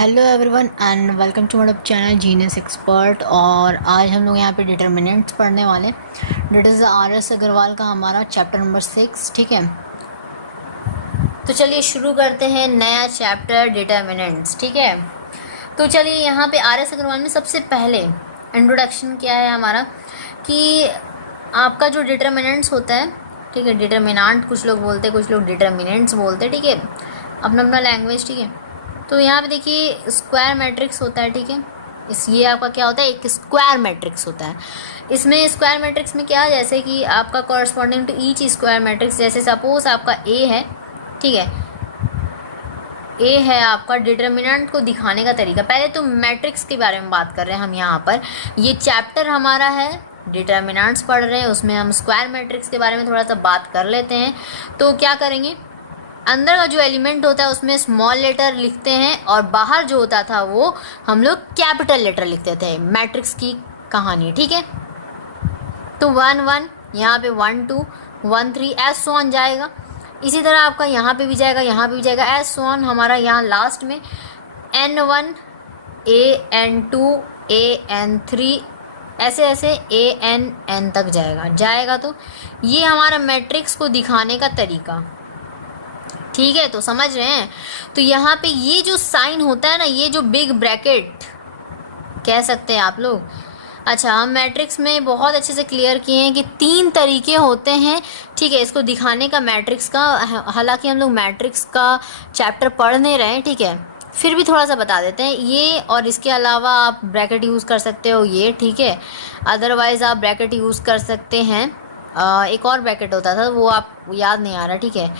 Hello everyone and welcome to my channel genius expert. और आज हम लोग यहाँ पे डिटर्मिनेंट्स पढ़ने वाले। डेट इज़ RS अग्रवाल का हमारा चैप्टर नंबर 6। ठीक है, तो चलिए शुरू करते हैं नया चैप्टर डिटर्मिनेंट्स। ठीक है, तो चलिए यहाँ पे RS अग्रवाल में सबसे पहले इंट्रोडक्शन क्या है हमारा कि आपका जो डिटर्मिनेंट्स होता है, ठीक है, डिटर्मिनेंट कुछ लोग बोलते हैं, कुछ लोग डिटर्मिनेंट्स बोलते हैं, ठीक है, अपना अपना लैंग्वेज। ठीक है, तो यहाँ पे देखिए स्क्वायर मैट्रिक्स होता है। ठीक है, ये आपका क्या होता है, एक स्क्वायर मैट्रिक्स होता है। इसमें स्क्वायर मैट्रिक्स में क्या है, जैसे कि आपका corresponding to each square matrix, जैसे सपोज आपका ए है, ठीक है, ए है आपका। डिटर्मिनेंट को दिखाने का तरीका, पहले तो मैट्रिक्स के बारे में बात कर रहे हैं हम यहाँ पर। ये चैप्टर हमारा है डिटर्मिनेंट्स पढ़ रहे हैं, उसमें हम स्क्वायर मैट्रिक्स के बारे में थोड़ा सा बात कर लेते हैं। तो क्या करेंगे, अंदर का जो एलिमेंट होता है उसमें स्मॉल लेटर लिखते हैं और बाहर जो होता था वो हम लोग कैपिटल लेटर लिखते थे। मैट्रिक्स की कहानी, ठीक है। तो 1 1 यहाँ पे 1 2 1 3 एस ऑन जाएगा। इसी तरह आपका यहाँ पे भी जाएगा, यहाँ पे भी जाएगा, एस ऑन। हमारा यहाँ लास्ट में N1 AN2 AN3 ऐसे ऐसे AN तक जाएगा। तो ये हमारा मैट्रिक्स को दिखाने का तरीका, ठीक है, तो समझ रहे हैं। तो यहाँ पे ये जो साइन होता है ना, ये जो बिग ब्रैकेट कह सकते हैं आप लोग। अच्छा, हम मैट्रिक्स में बहुत अच्छे से क्लियर किए हैं कि 3 तरीके होते हैं, ठीक है, इसको दिखाने का मैट्रिक्स का। हालांकि हम लोग मैट्रिक्स का चैप्टर पढ़ नहीं रहे हैं, ठीक है, फिर भी थोड़ा सा बता देते हैं ये। और इसके अलावा आप ब्रैकेट यूज़ कर सकते हो ये, ठीक है, अदरवाइज़ आप ब्रैकेट यूज़ कर सकते हैं। एक और ब्रैकेट होता था, वो आप याद नहीं आ रहा, ठीक है,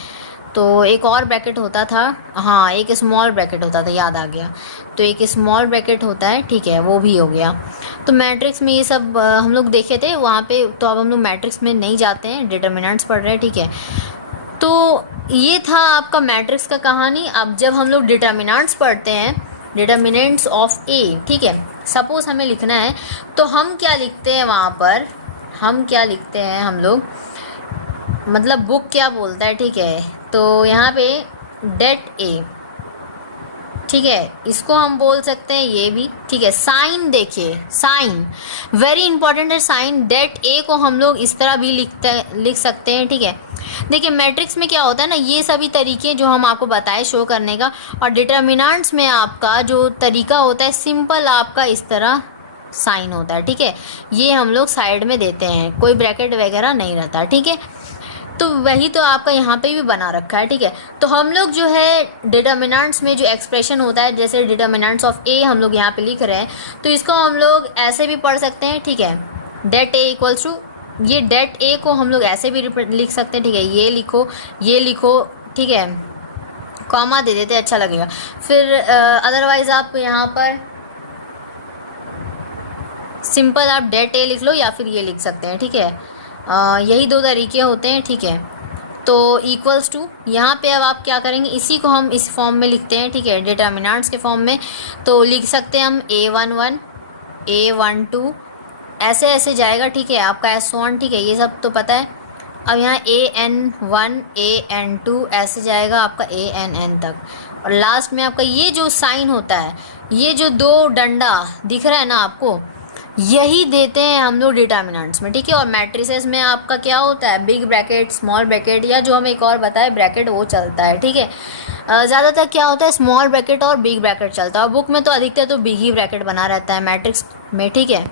तो एक और ब्रैकेट होता था, हाँ, एक स्मॉल ब्रैकेट होता था, याद आ गया। तो एक स्मॉल ब्रैकेट होता है, ठीक है, वो भी हो गया। तो मैट्रिक्स में ये सब हम लोग देखे थे वहाँ पे। तो अब हम लोग मैट्रिक्स में नहीं जाते हैं, डिटर्मिनेंट्स पढ़ रहे हैं, ठीक है। तो ये था आपका मैट्रिक्स का कहानी। अब जब हम लोग डिटर्मिनेंट्स पढ़ते हैं, डिटर्मिनेंट्स ऑफ ए, ठीक है, सपोज हमें लिखना है, तो हम क्या लिखते हैं वहाँ पर, हम क्या लिखते हैं हम लोग, मतलब बुक क्या बोलता है, ठीक है। तो यहाँ पे डेट ए, ठीक है, इसको हम बोल सकते हैं ये भी, ठीक है। साइन देखिए, साइन वेरी इंपॉर्टेंट है। साइन डेट ए को हम लोग इस तरह भी लिख सकते हैं, ठीक है। देखिए मैट्रिक्स में क्या होता है ना, ये सभी तरीके जो हम आपको बताए शो करने का, और डिटर्मिनेंट्स में आपका जो तरीका होता है सिंपल, आपका इस तरह साइन होता है, ठीक है। ये हम लोग साइड में देते हैं, कोई ब्रैकेट वगैरह नहीं रहता, ठीक है। तो वही तो आपका यहाँ पे भी बना रखा है, ठीक है। तो हम लोग जो है डिटर्मिनेंट्स में जो एक्सप्रेशन होता है, जैसे डिटर्मिनेंट्स ऑफ ए हम लोग यहाँ पे लिख रहे हैं, तो इसको हम लोग ऐसे भी पढ़ सकते हैं, ठीक है। डेट ए इक्वल्स टू, ये डेट ए को हम लोग ऐसे भी लिख सकते हैं, ठीक है, ये लिखो, ठीक है, कॉमा दे देते अच्छा लगेगा। फिर अदरवाइज आप यहाँ पर सिंपल आप डेट ए लिख लो या फिर ये लिख सकते हैं, ठीक है। यही 2 तरीके होते हैं, ठीक है। तो इक्वल्स टू, यहाँ पे अब आप क्या करेंगे, इसी को हम इस फॉर्म में लिखते हैं, ठीक है, डिटर्मिनेंट्स के फॉर्म में। तो लिख सकते हैं हम A11 A12 ऐसे ऐसे जाएगा, ठीक है, आपका S1, ठीक है, ये सब तो पता है। अब यहाँ AN1 AN2 ऐसे जाएगा आपका ANN तक, और लास्ट में आपका ये जो साइन होता है, ये जो 2 डंडा दिख रहा है ना आपको, यही देते हैं हम लोग डिटर्मिनेंट्स में, ठीक है। और मैट्रिसेस में आपका क्या होता है, बिग ब्रैकेट, स्मॉल ब्रैकेट, या जो हम एक और बताए ब्रैकेट, वो चलता है, ठीक है। ज़्यादातर क्या होता है, स्मॉल ब्रैकेट और बिग ब्रैकेट चलता है। और बुक में तो अधिकतर तो बिग ही ब्रैकेट बना रहता है मैट्रिक्स में, ठीक है।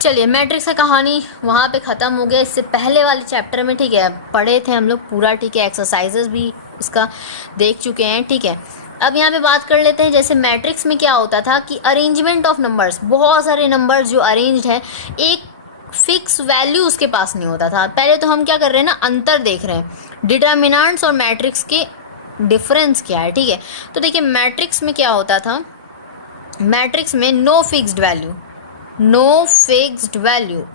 चलिए मैट्रिक्स का कहानी वहाँ पे ख़त्म हो गया। इससे पहले वाले चैप्टर में, ठीक है, पढ़े थे हम लोग पूरा, ठीक है, एक्सरसाइजेस भी इसका देख चुके हैं, ठीक है। अब यहाँ पे बात कर लेते हैं, जैसे मैट्रिक्स में क्या होता था कि अरेंजमेंट ऑफ नंबर्स, बहुत सारे नंबर्स जो अरेंज्ड है, एक फिक्स वैल्यू उसके पास नहीं होता था। पहले तो हम क्या कर रहे हैं ना, अंतर देख रहे हैं, डिटर्मिनेंट्स और मैट्रिक्स के डिफरेंस क्या है, ठीक है। तो देखिए मैट्रिक्स में क्या होता था, मैट्रिक्स में नो फिक्स्ड वैल्यू,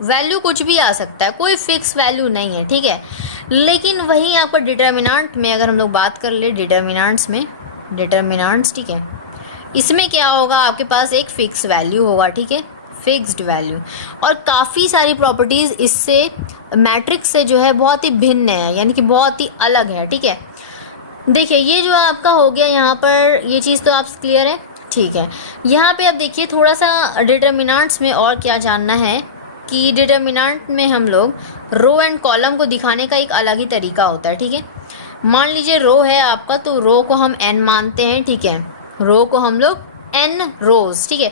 वैल्यू कुछ भी आ सकता है, कोई फिक्स वैल्यू नहीं है, ठीक है। लेकिन वहीं आपका डिटर्मिनेंट में अगर हम लोग बात कर ले, डिटर्मिनेंट्स, ठीक है, इसमें क्या होगा, आपके पास एक फिक्स वैल्यू होगा, ठीक है, फिक्स्ड वैल्यू। और काफ़ी सारी प्रॉपर्टीज़ इससे मैट्रिक्स से जो है बहुत ही भिन्न है, यानी कि बहुत ही अलग है, ठीक है। देखिए ये जो आपका हो गया यहाँ पर, ये चीज़ तो आप क्लियर है, ठीक है, यहाँ पे अब देखिए थोड़ा सा डिटर्मिनेंट्स में और क्या जानना है कि डिटर्मिनेंट में हम लोग रो एंड कॉलम को दिखाने का एक अलग ही तरीका होता है। ठीक है, मान लीजिए रो है आपका, तो रो को हम n मानते हैं। ठीक है, रो को हम लोग n रोज, ठीक है,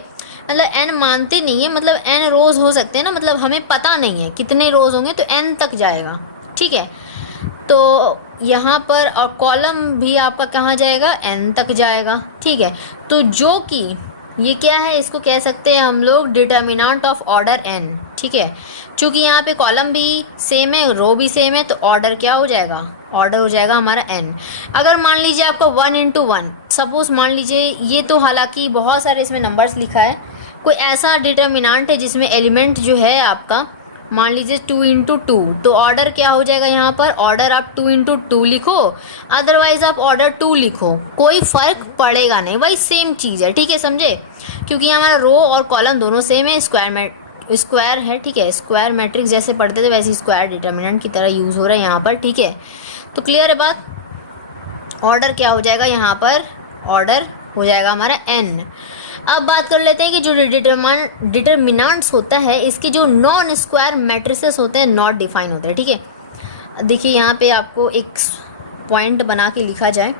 मतलब n मानते नहीं है, मतलब n रोज हो सकते हैं ना, मतलब हमें पता नहीं है कितने रोज होंगे, तो n तक जाएगा। ठीक है, तो यहाँ पर और कॉलम भी आपका कहाँ जाएगा, n तक जाएगा। ठीक है, तो जो कि ये क्या है, इसको कह सकते हैं हम लोग डिटर्मिनेंट ऑफ ऑर्डर n। ठीक है, चूँकि यहाँ पे कॉलम भी सेम है, रो भी सेम है, तो ऑर्डर क्या हो जाएगा, ऑर्डर हो जाएगा हमारा n। अगर मान लीजिए आपका 1 × 1, सपोज मान लीजिए ये, तो हालांकि बहुत सारे इसमें नंबर्स लिखा है, कोई ऐसा डिटर्मिनेंट है जिसमें एलिमेंट जो है आपका मान लीजिए 2 × 2, तो ऑर्डर क्या हो जाएगा, यहाँ पर ऑर्डर आप 2 × 2 लिखो, अदरवाइज आप ऑर्डर 2 लिखो, कोई फ़र्क पड़ेगा नहीं, वही सेम चीज़ है। ठीक है, समझे, क्योंकि हमारा रो और कॉलम दोनों सेम है, स्क्वायर है। ठीक है, स्क्वायर मैट्रिक्स जैसे पढ़ते थे वैसे स्क्वायर डिटर्मिनेंट की तरह यूज़ हो रहा है यहाँ पर। ठीक है, तो क्लियर है बात। ऑर्डर क्या हो जाएगा यहाँ पर, ऑर्डर हो जाएगा हमारा n। अब बात कर लेते हैं कि जो डिटर्मिनेंट्स होता है, इसके जो नॉन स्क्वायर मैट्रिसेस होते हैं नॉट डिफाइन होते हैं। ठीक है, देखिए यहाँ पे आपको एक पॉइंट बना के लिखा जाए,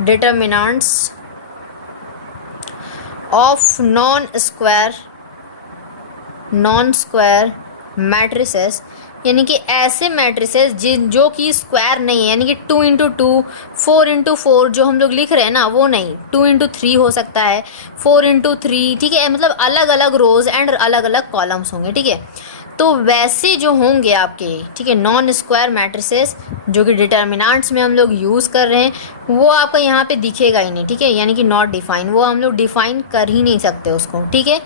determinants of non square matrices, यानी कि ऐसे मैट्रिसेस जो कि स्क्वायर नहीं है, यानी कि 2 × 2, 4 × 4 जो हम लोग लिख रहे हैं ना, वो नहीं, 2 × 3 हो सकता है, 4 × 3। ठीक है, मतलब अलग अलग रोज एंड अलग अलग कॉलम्स होंगे। ठीक है, तो वैसे जो होंगे आपके, ठीक है, नॉन स्क्वायर मैट्रिसेस जो कि डिटर्मिनेंट्स में हम लोग यूज़ कर रहे हैं, वो आपका यहाँ पे दिखेगा ही नहीं। ठीक है, यानी कि नॉट डिफाइन, वो हम लोग डिफाइन कर ही नहीं सकते उसको। ठीक है,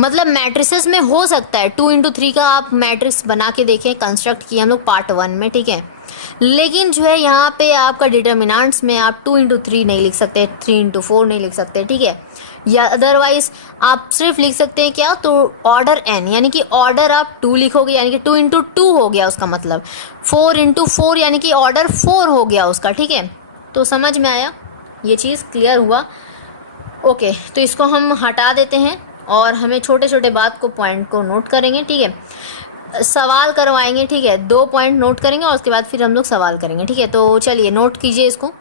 मतलब मैट्रिसेस में हो सकता है 2 × 3 का आप मैट्रिक्स बना के देखें, कंस्ट्रक्ट किया हम लोग पार्ट 1 में। ठीक है, लेकिन जो है यहाँ पे आपका डिटर्मिनेंट्स में आप 2 × 3 नहीं लिख सकते, 3 × 4 नहीं लिख सकते। ठीक है, या अदरवाइज आप सिर्फ लिख सकते हैं क्या, तो ऑर्डर n, यानी कि ऑर्डर आप 2 लिखोगे, यानी कि 2 × 2 हो गया उसका मतलब, 4 × 4 यानी कि ऑर्डर 4 हो गया उसका। ठीक है, तो समझ में आया, ये चीज़ क्लियर हुआ। ओके, तो इसको हम हटा देते हैं और हमें छोटे छोटे बात को, पॉइंट को नोट करेंगे। ठीक है, सवाल करवाएंगे। ठीक है, 2 पॉइंट नोट करेंगे और उसके बाद फिर हम लोग सवाल करेंगे। ठीक है, तो चलिए नोट कीजिए इसको।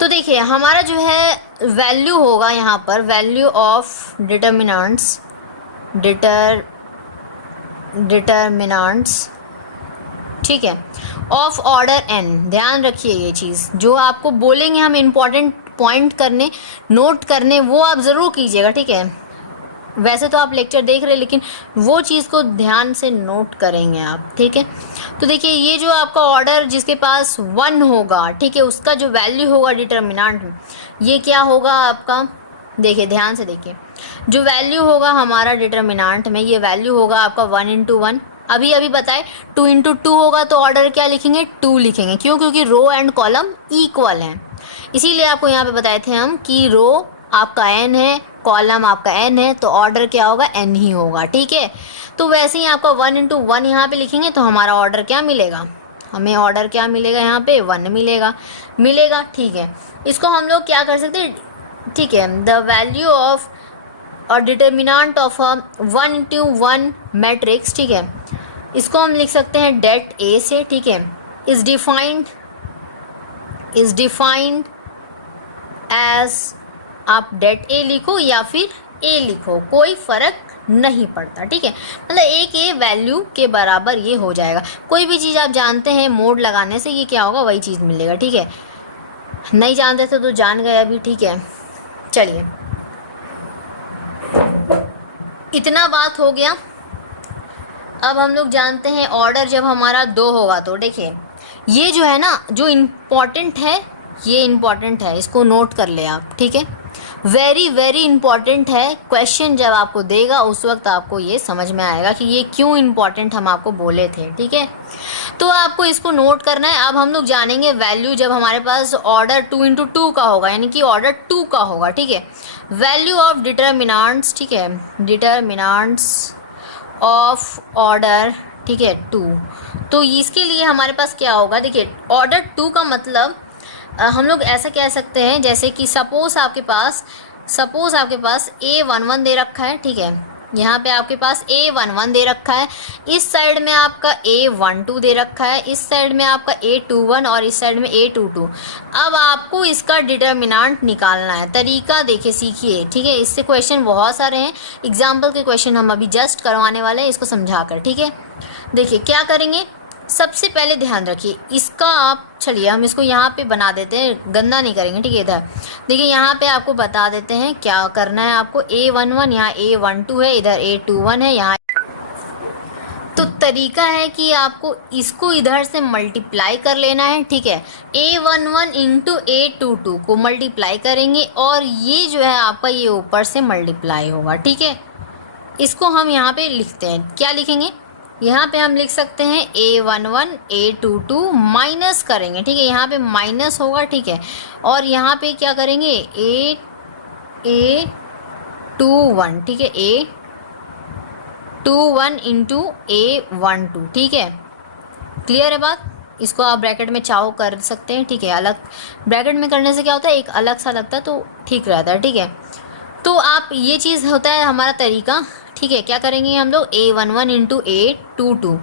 तो देखिए हमारा जो है वैल्यू होगा यहाँ पर, वैल्यू ऑफ डिटर्मिनेंट्स, ठीक है, ऑफ ऑर्डर n। ध्यान रखिए ये चीज़, जो आपको बोलेंगे हम इम्पॉर्टेंट पॉइंट करने, नोट करने, वो आप ज़रूर कीजिएगा। ठीक है, वैसे तो आप लेक्चर देख रहे हैं, लेकिन वो चीज़ को ध्यान से नोट करेंगे आप। ठीक है, तो देखिए ये जो आपका ऑर्डर जिसके पास 1 होगा, ठीक है, उसका जो वैल्यू होगा डिटर्मिनेंट में, ये क्या होगा आपका, देखिए ध्यान से देखिए, जो वैल्यू होगा हमारा डिटर्मिनेंट में, ये वैल्यू होगा आपका 1 × 1। अभी बताए 2 × 2 होगा, तो ऑर्डर क्या लिखेंगे, 2 लिखेंगे। क्यों, क्योंकि रो एंड कॉलम इक्वल हैं, इसीलिए आपको यहाँ पे बताए थे हम कि रो आपका n है, कॉलम आपका n है, तो ऑर्डर क्या होगा, n ही होगा। ठीक है, तो वैसे ही आपका 1 × 1 यहाँ पे लिखेंगे, तो हमारा ऑर्डर क्या मिलेगा, हमें ऑर्डर क्या मिलेगा, यहाँ पे 1 मिलेगा। ठीक है, इसको हम लोग क्या कर सकते हैं, ठीक है, द वैल्यू ऑफ और डिटर्मिनेंट ऑफ 1 × 1 मैट्रिक्स, ठीक है, इसको हम लिख सकते हैं डेट ए से। ठीक है, इज डिफाइंड एज, आप डेट ए लिखो या फिर ए लिखो, कोई फ़र्क नहीं पड़ता। ठीक है, मतलब एक ए वैल्यू के बराबर ये हो जाएगा। कोई भी चीज़ आप जानते हैं, मोड लगाने से ये क्या होगा, वही चीज़ मिलेगा। ठीक है, नहीं जानते थे तो जान गए अभी। ठीक है, चलिए इतना बात हो गया। अब हम लोग जानते हैं ऑर्डर जब हमारा 2 होगा, तो देखिए ये जो है ना, जो इम्पॉर्टेंट है, ये इम्पॉर्टेंट है, इसको नोट कर ले आप। ठीक है, वेरी वेरी इंपॉर्टेंट है। क्वेश्चन जब आपको देगा उस वक्त आपको ये समझ में आएगा कि ये क्यों इम्पॉर्टेंट हम आपको बोले थे। ठीक है, तो आपको इसको नोट करना है। अब हम लोग जानेंगे वैल्यू जब हमारे पास ऑर्डर 2 × 2 का होगा, यानी कि ऑर्डर 2 का होगा। ठीक है, वैल्यू ऑफ डिटर्मिनेंट्स, ठीक है, डिटर्मिनेंट्स ऑफ ऑर्डर, ठीक है, 2। तो इसके लिए हमारे पास क्या होगा, देखिए ऑर्डर 2 का मतलब हम लोग ऐसा कह सकते हैं जैसे कि सपोज़ आपके पास A11 दे रखा है, ठीक है, यहाँ पे आपके पास A11 दे रखा है, इस साइड में आपका A12 दे रखा है, इस साइड में आपका A21 और इस साइड में A22। अब आपको इसका डिटर्मिनेंट निकालना है। तरीका देखिए, सीखिए, ठीक है। इससे क्वेश्चन बहुत सारे हैं, एग्जाम्पल के क्वेश्चन हम अभी जस्ट करवाने वाले हैं इसको समझा कर, ठीक है। देखिए क्या करेंगे, सबसे पहले ध्यान रखिए इसका, आप चलिए हम इसको यहाँ पे बना देते हैं, गंदा नहीं करेंगे, ठीक है। इधर देखिए यहाँ पे आपको बता देते हैं क्या करना है आपको। A11 यहाँ A12 है, इधर A21 है, यहाँ तो तरीका है कि आपको इसको इधर से मल्टीप्लाई कर लेना है, ठीक है। A11 इंटू A22 को मल्टीप्लाई करेंगे और ये जो है आपका ये ऊपर से मल्टीप्लाई होगा, ठीक है। इसको हम यहाँ पे लिखते हैं, क्या लिखेंगे, यहाँ पे हम लिख सकते हैं A11 A22 माइनस करेंगे, ठीक है, यहाँ पे माइनस होगा, ठीक है। और यहाँ पे क्या करेंगे A21, ठीक है, A21 इंटू A12, ठीक है। क्लियर है बात। इसको आप ब्रैकेट में चाहो कर सकते हैं, ठीक है। अलग ब्रैकेट में करने से क्या होता है, एक अलग सा लगता है तो ठीक रहता है, ठीक है। तो आप ये चीज़ होता है हमारा तरीका, ठीक है। क्या करेंगे हम लोग A11 इंटू A22,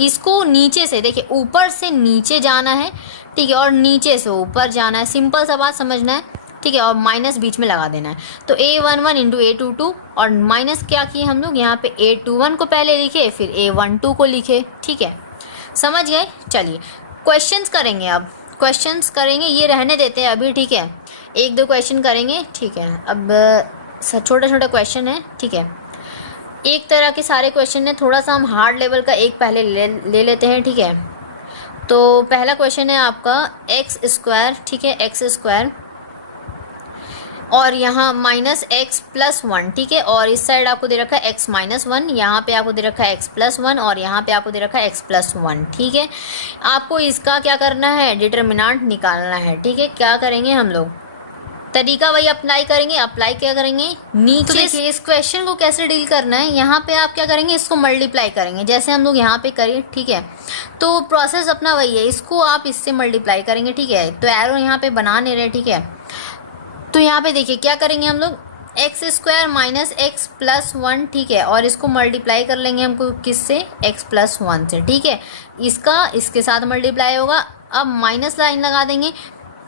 इसको नीचे से, देखिए ऊपर से नीचे जाना है, ठीक है, और नीचे से ऊपर जाना है, सिंपल सा बात समझना है, ठीक है। और माइनस बीच में लगा देना है। तो A11 इंटू A22 और माइनस क्या किए हम लोग, यहाँ पे A21 को पहले लिखे फिर A12 को लिखे, ठीक है। समझ गए। चलिए क्वेश्चंस करेंगे, अब क्वेश्चंस करेंगे, ये रहने देते हैं अभी, ठीक है। एक दो क्वेश्चन करेंगे, ठीक है। अब छोटा छोटा क्वेश्चन है, ठीक है। एक तरह के सारे क्वेश्चन है, थोड़ा सा हम हार्ड लेवल का एक पहले ले लेते हैं, ठीक है। तो पहला क्वेश्चन है आपका एक्स स्क्वायर, ठीक है, एक्स स्क्वायर और यहाँ माइनस एक्स प्लस 1, ठीक है। और इस साइड आपको दे रखा है एक्स माइनस 1, यहाँ पे आपको दे रखा है एक्स प्लस 1 और यहाँ पे आपको दे रखा है एक्स प्लस 1, ठीक है। आपको इसका क्या करना है, डिटर्मिनेंट निकालना है, ठीक है। क्या करेंगे हम लोग, तरीका वही अप्लाई करेंगे। अप्लाई क्या करेंगे, नीचे तो देखिए इस क्वेश्चन को कैसे डील करना है, यहाँ पे आप क्या करेंगे, इसको मल्टीप्लाई करेंगे जैसे हम लोग यहाँ पे करें, ठीक है। तो प्रोसेस अपना वही है, इसको आप इससे मल्टीप्लाई करेंगे, ठीक है। तो एरो यहाँ पे बना नहीं रहे, ठीक है। तो यहाँ पे देखिए क्या करेंगे हम लोग, x square minus x plus 1, ठीक है। और इसको मल्टीप्लाई कर लेंगे हमको किससे, एक्स प्लस 1 से, ठीक है। इसका इसके साथ मल्टीप्लाई होगा, अब माइनस लाइन लगा देंगे,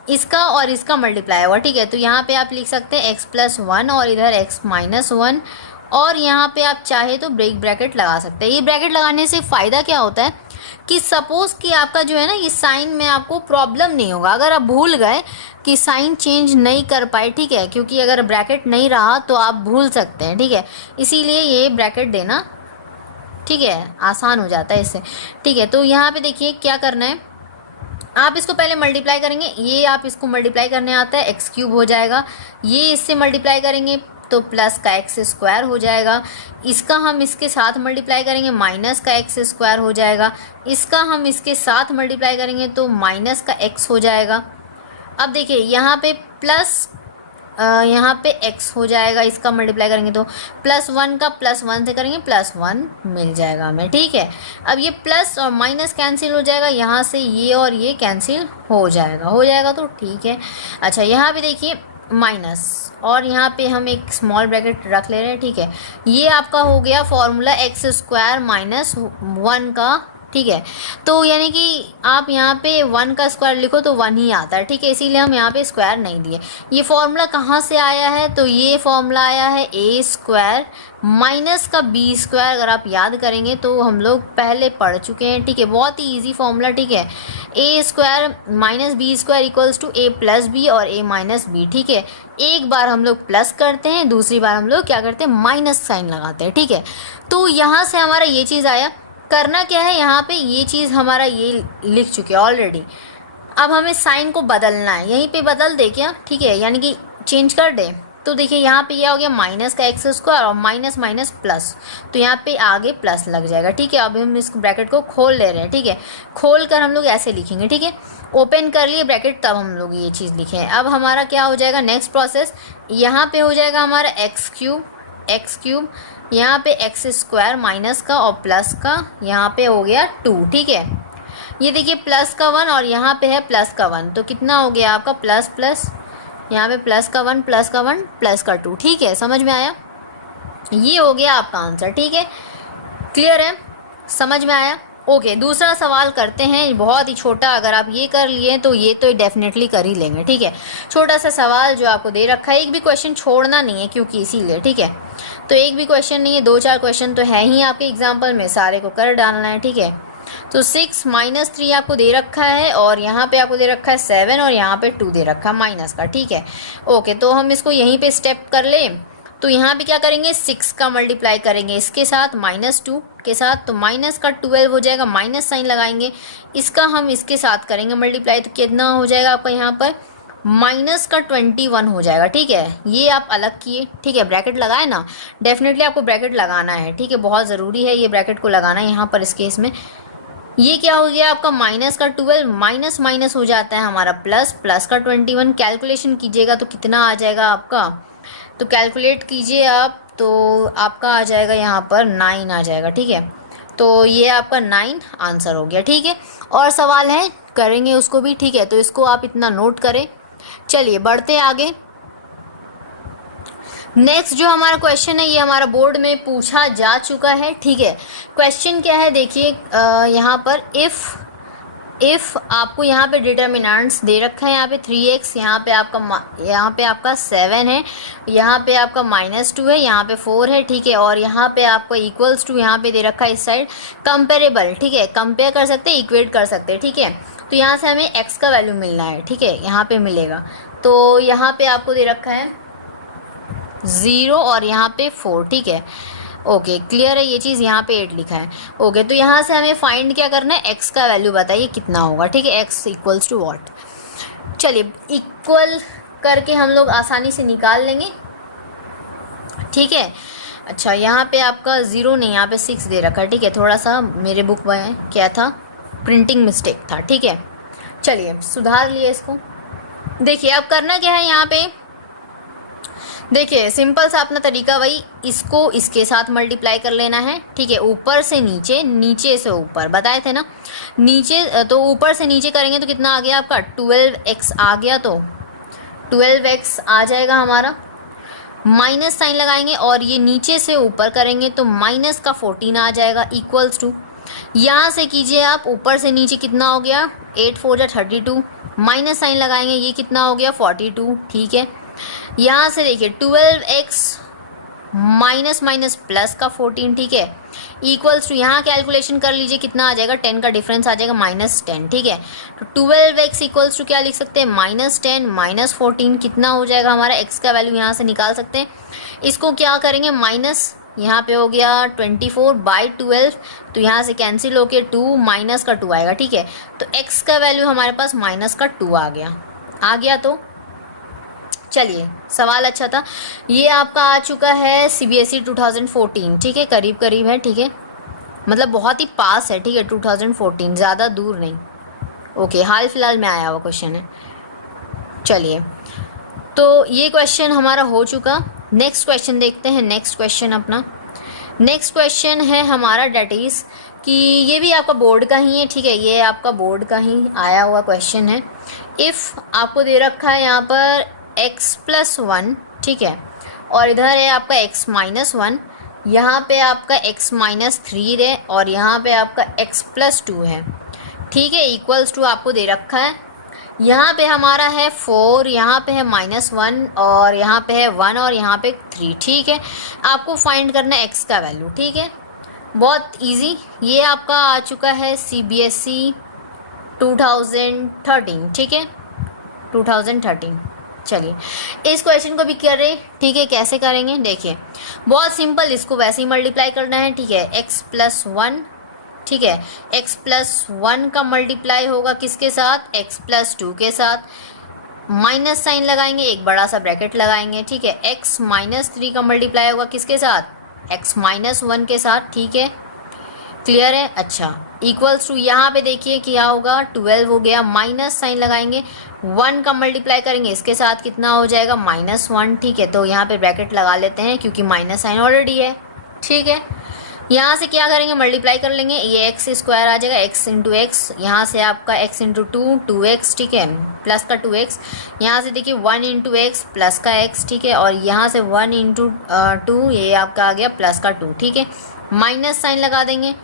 इसका और इसका मल्टीप्लाई होगा, ठीक है। तो यहाँ पे आप लिख सकते हैं एक्स प्लस 1 और इधर एक्स माइनस 1 और यहाँ पे आप चाहे तो ब्रैकेट लगा सकते हैं। ये ब्रैकेट लगाने से फ़ायदा क्या होता है कि सपोज़ कि आपका जो है ना ये साइन में आपको प्रॉब्लम नहीं होगा। अगर आप भूल गए कि साइन चेंज नहीं कर पाए, ठीक है, क्योंकि अगर ब्रैकेट नहीं रहा तो आप भूल सकते हैं, ठीक है। इसीलिए ये ब्रैकेट देना, ठीक है, आसान हो जाता है इससे, ठीक है। तो यहाँ पे देखिए क्या करना है, आप इसको पहले मल्टीप्लाई करेंगे, ये आप इसको मल्टीप्लाई करने आता है, एक्स क्यूब हो जाएगा। ये इससे मल्टीप्लाई करेंगे तो प्लस का एक्स स्क्वायर हो जाएगा। इसका हम इसके साथ मल्टीप्लाई करेंगे, माइनस का एक्स स्क्वायर हो जाएगा। इसका हम इसके साथ मल्टीप्लाई करेंगे तो माइनस का एक्स हो जाएगा। अब देखिए यहाँ पे प्लस यहाँ पे x हो जाएगा, इसका मल्टीप्लाई करेंगे तो प्लस 1 का प्लस 1 से करेंगे प्लस 1 मिल जाएगा हमें, ठीक है। अब ये प्लस और माइनस कैंसिल हो जाएगा, यहाँ से ये और ये कैंसिल हो जाएगा तो ठीक है। अच्छा यहाँ पे देखिए माइनस और यहाँ पे हम एक स्मॉल ब्रैकेट रख ले रहे हैं, ठीक है। ये आपका हो गया फॉर्मूला एक्स स्क्वायर माइनस 1 का, ठीक है। तो यानी कि आप यहाँ पे 1 का स्क्वायर लिखो तो 1 ही आता है, ठीक है, इसीलिए हम यहाँ पे स्क्वायर नहीं दिए। ये फॉर्मूला कहाँ से आया है, तो ये फॉर्मूला आया है ए स्क्वायर माइनस का बी स्क्वायर। अगर आप याद करेंगे तो हम लोग पहले पढ़ चुके हैं, ठीक है, बहुत ही इजी फॉर्मूला, ठीक है। A square minus b square equals to a plus b और ए माइनस बी, ठीक है। एक बार हम लोग प्लस करते हैं, दूसरी बार हम लोग क्या करते हैं, माइनस साइन लगाते हैं, ठीक है। तो यहाँ से हमारा ये चीज़ आया। करना क्या है, यहाँ पे ये चीज़ हमारा ये लिख चुके हैं ऑलरेडी। अब हमें साइन को बदलना है, यहीं पे बदल दे क्या, ठीक है, यानी कि चेंज कर दे। तो देखिए यहाँ पे यह हो गया माइनस का एक्स स्क्वायर और माइनस माइनस प्लस, तो यहाँ पे आगे प्लस लग जाएगा, ठीक है। अभी हम इस ब्रैकेट को खोल ले रहे हैं, ठीक है। खोल कर हम लोग ऐसे लिखेंगे, ठीक है। ओपन कर लिए ब्रैकेट, तब हम लोग ये चीज़ लिखें। अब हमारा क्या हो जाएगा नेक्स्ट प्रोसेस, यहाँ पे हो जाएगा हमारा एक्स क्यूब, यहाँ पे एक्स स्क्वायर माइनस का और प्लस का, यहाँ पे हो गया 2, ठीक है। ये देखिए प्लस का 1 और यहाँ पे है प्लस का 1, तो कितना हो गया आपका प्लस प्लस, यहाँ पे प्लस का 1 प्लस का 1 प्लस का 2। ठीक है, समझ में आया? ये हो गया आपका आंसर। ठीक है, क्लियर है, समझ में आया? ओके, दूसरा सवाल करते हैं, बहुत ही छोटा। अगर आप ये कर लिए तो ये तो डेफिनेटली कर ही लेंगे। ठीक है, छोटा सा सवाल जो आपको दे रखा है, एक भी क्वेश्चन छोड़ना नहीं है क्योंकि इसीलिए। ठीक है, तो एक भी क्वेश्चन नहीं है, 2-4 क्वेश्चन तो है ही आपके एग्जाम्पल में, सारे को कर डालना है। ठीक है, तो 6 - 3 आपको दे रखा है और यहाँ पे आपको दे रखा है 7 और यहाँ पे 2 दे रखा है माइनस का। ठीक है, ओके, तो हम इसको यहीं पे स्टेप कर लें। तो यहाँ पे क्या करेंगे, 6 का मल्टीप्लाई करेंगे इसके साथ -2 के साथ, तो माइनस का 12 हो जाएगा, माइनस साइन लगाएंगे। इसका हम इसके साथ करेंगे मल्टीप्लाई, तो कितना हो जाएगा आपका यहाँ पर -21 हो जाएगा। ठीक है, ये आप अलग किए। ठीक है, ब्रैकेट लगाए ना, डेफिनेटली आपको ब्रैकेट लगाना है। ठीक है, बहुत ज़रूरी है ये ब्रैकेट को लगाना है यहाँ पर इस केस में। ये क्या हो गया आपका माइनस का 12 माइनस माइनस हो जाता है हमारा प्लस, प्लस का 21। कैलकुलेशन कीजिएगा तो कितना आ जाएगा आपका, तो कैलकुलेट कीजिए आप, तो आपका आ जाएगा यहाँ पर 9 आ जाएगा। ठीक है, तो ये आपका 9 आंसर हो गया। ठीक है, और सवाल है करेंगे उसको भी। ठीक है, तो इसको आप इतना नोट करें। चलिए बढ़ते आगे। नेक्स्ट जो हमारा क्वेश्चन है ये हमारा बोर्ड में पूछा जा चुका है। ठीक है, क्वेश्चन क्या है देखिए, यहाँ पर इफ़ आपको यहाँ पे डिटर्मिनेंट्स दे रखा है, यहाँ पे 3x, यहाँ पे आपका 7 है, यहाँ पे आपका -2 है, यहाँ पे 4 है। ठीक है, और यहाँ पे आपका इक्वल्स टू यहाँ पे दे रखा है इस साइड कंपेरेबल। ठीक है, कंपेयर कर सकते हैं, इक्वेट कर सकते हैं। ठीक है, तो यहाँ से हमें x का वैल्यू मिलना है। ठीक है, यहाँ पे मिलेगा, तो यहाँ पे आपको दे रखा है 0 और यहाँ पे 4। ठीक है, ओके, क्लियर है ये चीज़, यहाँ पे 8 लिखा है। ओके, तो यहाँ से हमें फाइंड क्या करना है, x का वैल्यू बताइए कितना होगा। ठीक है, x इक्वल्स टू व्हाट। चलिए इक्वल करके हम लोग आसानी से निकाल लेंगे। ठीक है, अच्छा, यहाँ पे आपका 0 नहीं, यहाँ पे 6 दे रखा है। ठीक है, थोड़ा सा मेरे बुक में क्या था, प्रिंटिंग मिस्टेक था। ठीक है, चलिए सुधार लिए इसको। देखिए अब करना क्या है, यहाँ पे देखिए सिंपल सा अपना तरीका, वही इसको इसके साथ मल्टीप्लाई कर लेना है। ठीक है, ऊपर से नीचे, नीचे से ऊपर बताए थे ना, नीचे तो ऊपर से नीचे करेंगे तो कितना आ गया आपका 12x आ गया, तो 12x आ जाएगा हमारा। माइनस साइन लगाएंगे और ये नीचे से ऊपर करेंगे तो माइनस का 14 आ जाएगा, इक्वल्स टू, यहाँ से कीजिए आप ऊपर से नीचे कितना हो गया 8 4 जा 32, माइनस साइन लगाएंगे, ये कितना हो गया 42। ठीक है, यहाँ से देखिए 12x माइनस माइनस प्लस का 14। ठीक है, इक्वल्स टू, यहाँ कैलकुलेशन कर लीजिए कितना आ जाएगा, 10 का डिफरेंस आ जाएगा -10। ठीक है, तो 12x इक्वल्स टू क्या लिख सकते हैं, -10 -14 कितना हो जाएगा हमारा, x का वैल्यू यहाँ से निकाल सकते हैं। इसको क्या करेंगे, माइनस यहाँ पे हो गया 24/12, तो यहाँ से कैंसिल होके 2 माइनस का 2 आएगा। ठीक है, तो x का वैल्यू हमारे पास माइनस का 2 आ गया। तो चलिए सवाल अच्छा था, ये आपका आ चुका है CBSE 2014। ठीक है, करीब करीब है। ठीक है, मतलब बहुत ही पास है। ठीक है, 2014, ज़्यादा दूर नहीं। ओके, हाल फिलहाल में आया हुआ क्वेश्चन है। चलिए, तो ये क्वेश्चन हमारा हो चुका। नेक्स्ट क्वेश्चन देखते हैं। नेक्स्ट क्वेश्चन है हमारा डेट इज़ कि ये भी आपका बोर्ड का ही है। ठीक है, ये आपका बोर्ड का ही आया हुआ क्वेश्चन है। इफ़ आपको दे रखा है यहाँ पर x+1, ठीक है, और इधर है आपका x-1, यहाँ पे आपका x-3 है और यहाँ पे आपका x+2 है। ठीक है, इक्वल्स टू आपको दे रखा है, यहाँ पे हमारा है 4, यहाँ पे है -1 और यहाँ पे है 1 और यहाँ पे 3। ठीक है, आपको फाइंड करना है x का वैल्यू। ठीक है, बहुत इजी, ये आपका आ चुका है CBSE 2013। ठीक है, 2013। चलिए इस क्वेश्चन को भी कर रहे। ठीक है, कैसे करेंगे देखिए, बहुत सिंपल, इसको वैसे ही मल्टीप्लाई करना है। ठीक है, x+1, ठीक है, x+1 का मल्टीप्लाई होगा किसके साथ, x+2 के साथ, माइनस साइन लगाएंगे, एक बड़ा सा ब्रैकेट लगाएंगे। ठीक है, x-3 का मल्टीप्लाई होगा किसके साथ, x-1 के साथ। ठीक है, क्लियर है। अच्छा, इक्वल्स टू, यहाँ पे देखिए क्या होगा, 12 हो गया, माइनस साइन लगाएंगे, 1 का मल्टीप्लाई करेंगे इसके साथ, कितना हो जाएगा -1। ठीक है, तो यहाँ पे ब्रैकेट लगा लेते हैं क्योंकि माइनस साइन ऑलरेडी है। ठीक है, यहाँ से क्या करेंगे, मल्टीप्लाई कर लेंगे, ये एक्स स्क्वायर आ जाएगा, एक्स इंटू एक्स, यहाँ से आपका एक्स इंटू टू एक्स, ठीक है, प्लस का 2x, यहाँ से देखिए 1 इंटू एक्स प्लस का x, ठीक है, और यहाँ से 1 इंटू 2, ये आपका आ गया प्लस का 2, ठीक है, माइनस साइन लगा देंगे।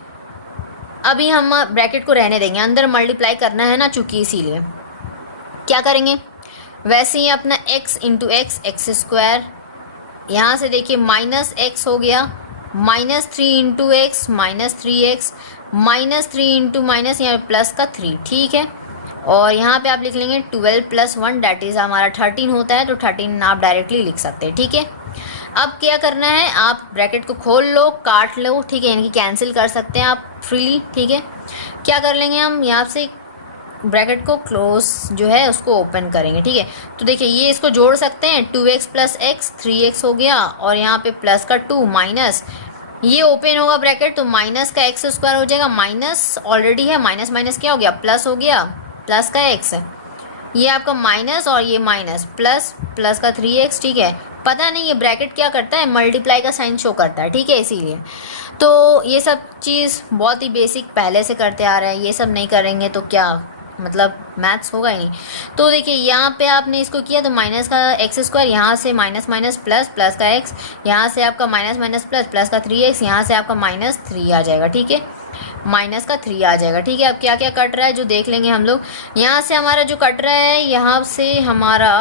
अभी हम ब्रैकेट को रहने देंगे, अंदर मल्टीप्लाई करना है ना चूँकि, इसीलिए क्या करेंगे, वैसे ही अपना x into x, x square, यहाँ से देखिए माइनस एक्स हो गया, -3 into x, -3x, -3 into minus, यहाँ प्लस का 3, ठीक है, और यहाँ पे आप लिख लेंगे 12 + 1 दैट इज़ हमारा 13 होता है, तो 13 आप डायरेक्टली लिख सकते हैं, ठीक है। अब क्या करना है, आप ब्रैकेट को खोल लो, काट लो, ठीक है, इनकी कैंसिल कर सकते हैं आप फ्रीली, ठीक है। क्या कर लेंगे हम, यहाँ से ब्रैकेट को क्लोज जो है उसको ओपन करेंगे, ठीक है। तो देखिए ये इसको जोड़ सकते हैं, 2x + x 3x हो गया, और यहाँ पे प्लस का 2 माइनस, ये ओपन होगा ब्रैकेट तो माइनस का x स्क्वायर हो जाएगा, माइनस ऑलरेडी है, माइनस माइनस क्या हो गया, प्लस हो गया, प्लस का x, ये आपका माइनस और ये माइनस, प्लस का 3x, ठीक है। पता नहीं ये ब्रैकेट क्या करता है, मल्टीप्लाई का साइन शो करता है, ठीक है, इसीलिए। तो ये सब चीज़ बहुत ही बेसिक पहले से करते आ रहे हैं, ये सब नहीं करेंगे तो क्या मतलब मैथ्स होगा ही नहीं। तो देखिए यहाँ पे आपने इसको किया तो माइनस का एक्स स्क्वायर, यहाँ से माइनस माइनस प्लस, प्लस का एक्स, यहाँ से आपका माइनस माइनस प्लस, प्लस का 3x, यहाँ से आपका -3 आ जाएगा, ठीक है, माइनस का 3 आ जाएगा, ठीक है। अब क्या क्या कट रहा है जो देख लेंगे हम लोग, यहाँ से हमारा जो कट रहा है, यहाँ से हमारा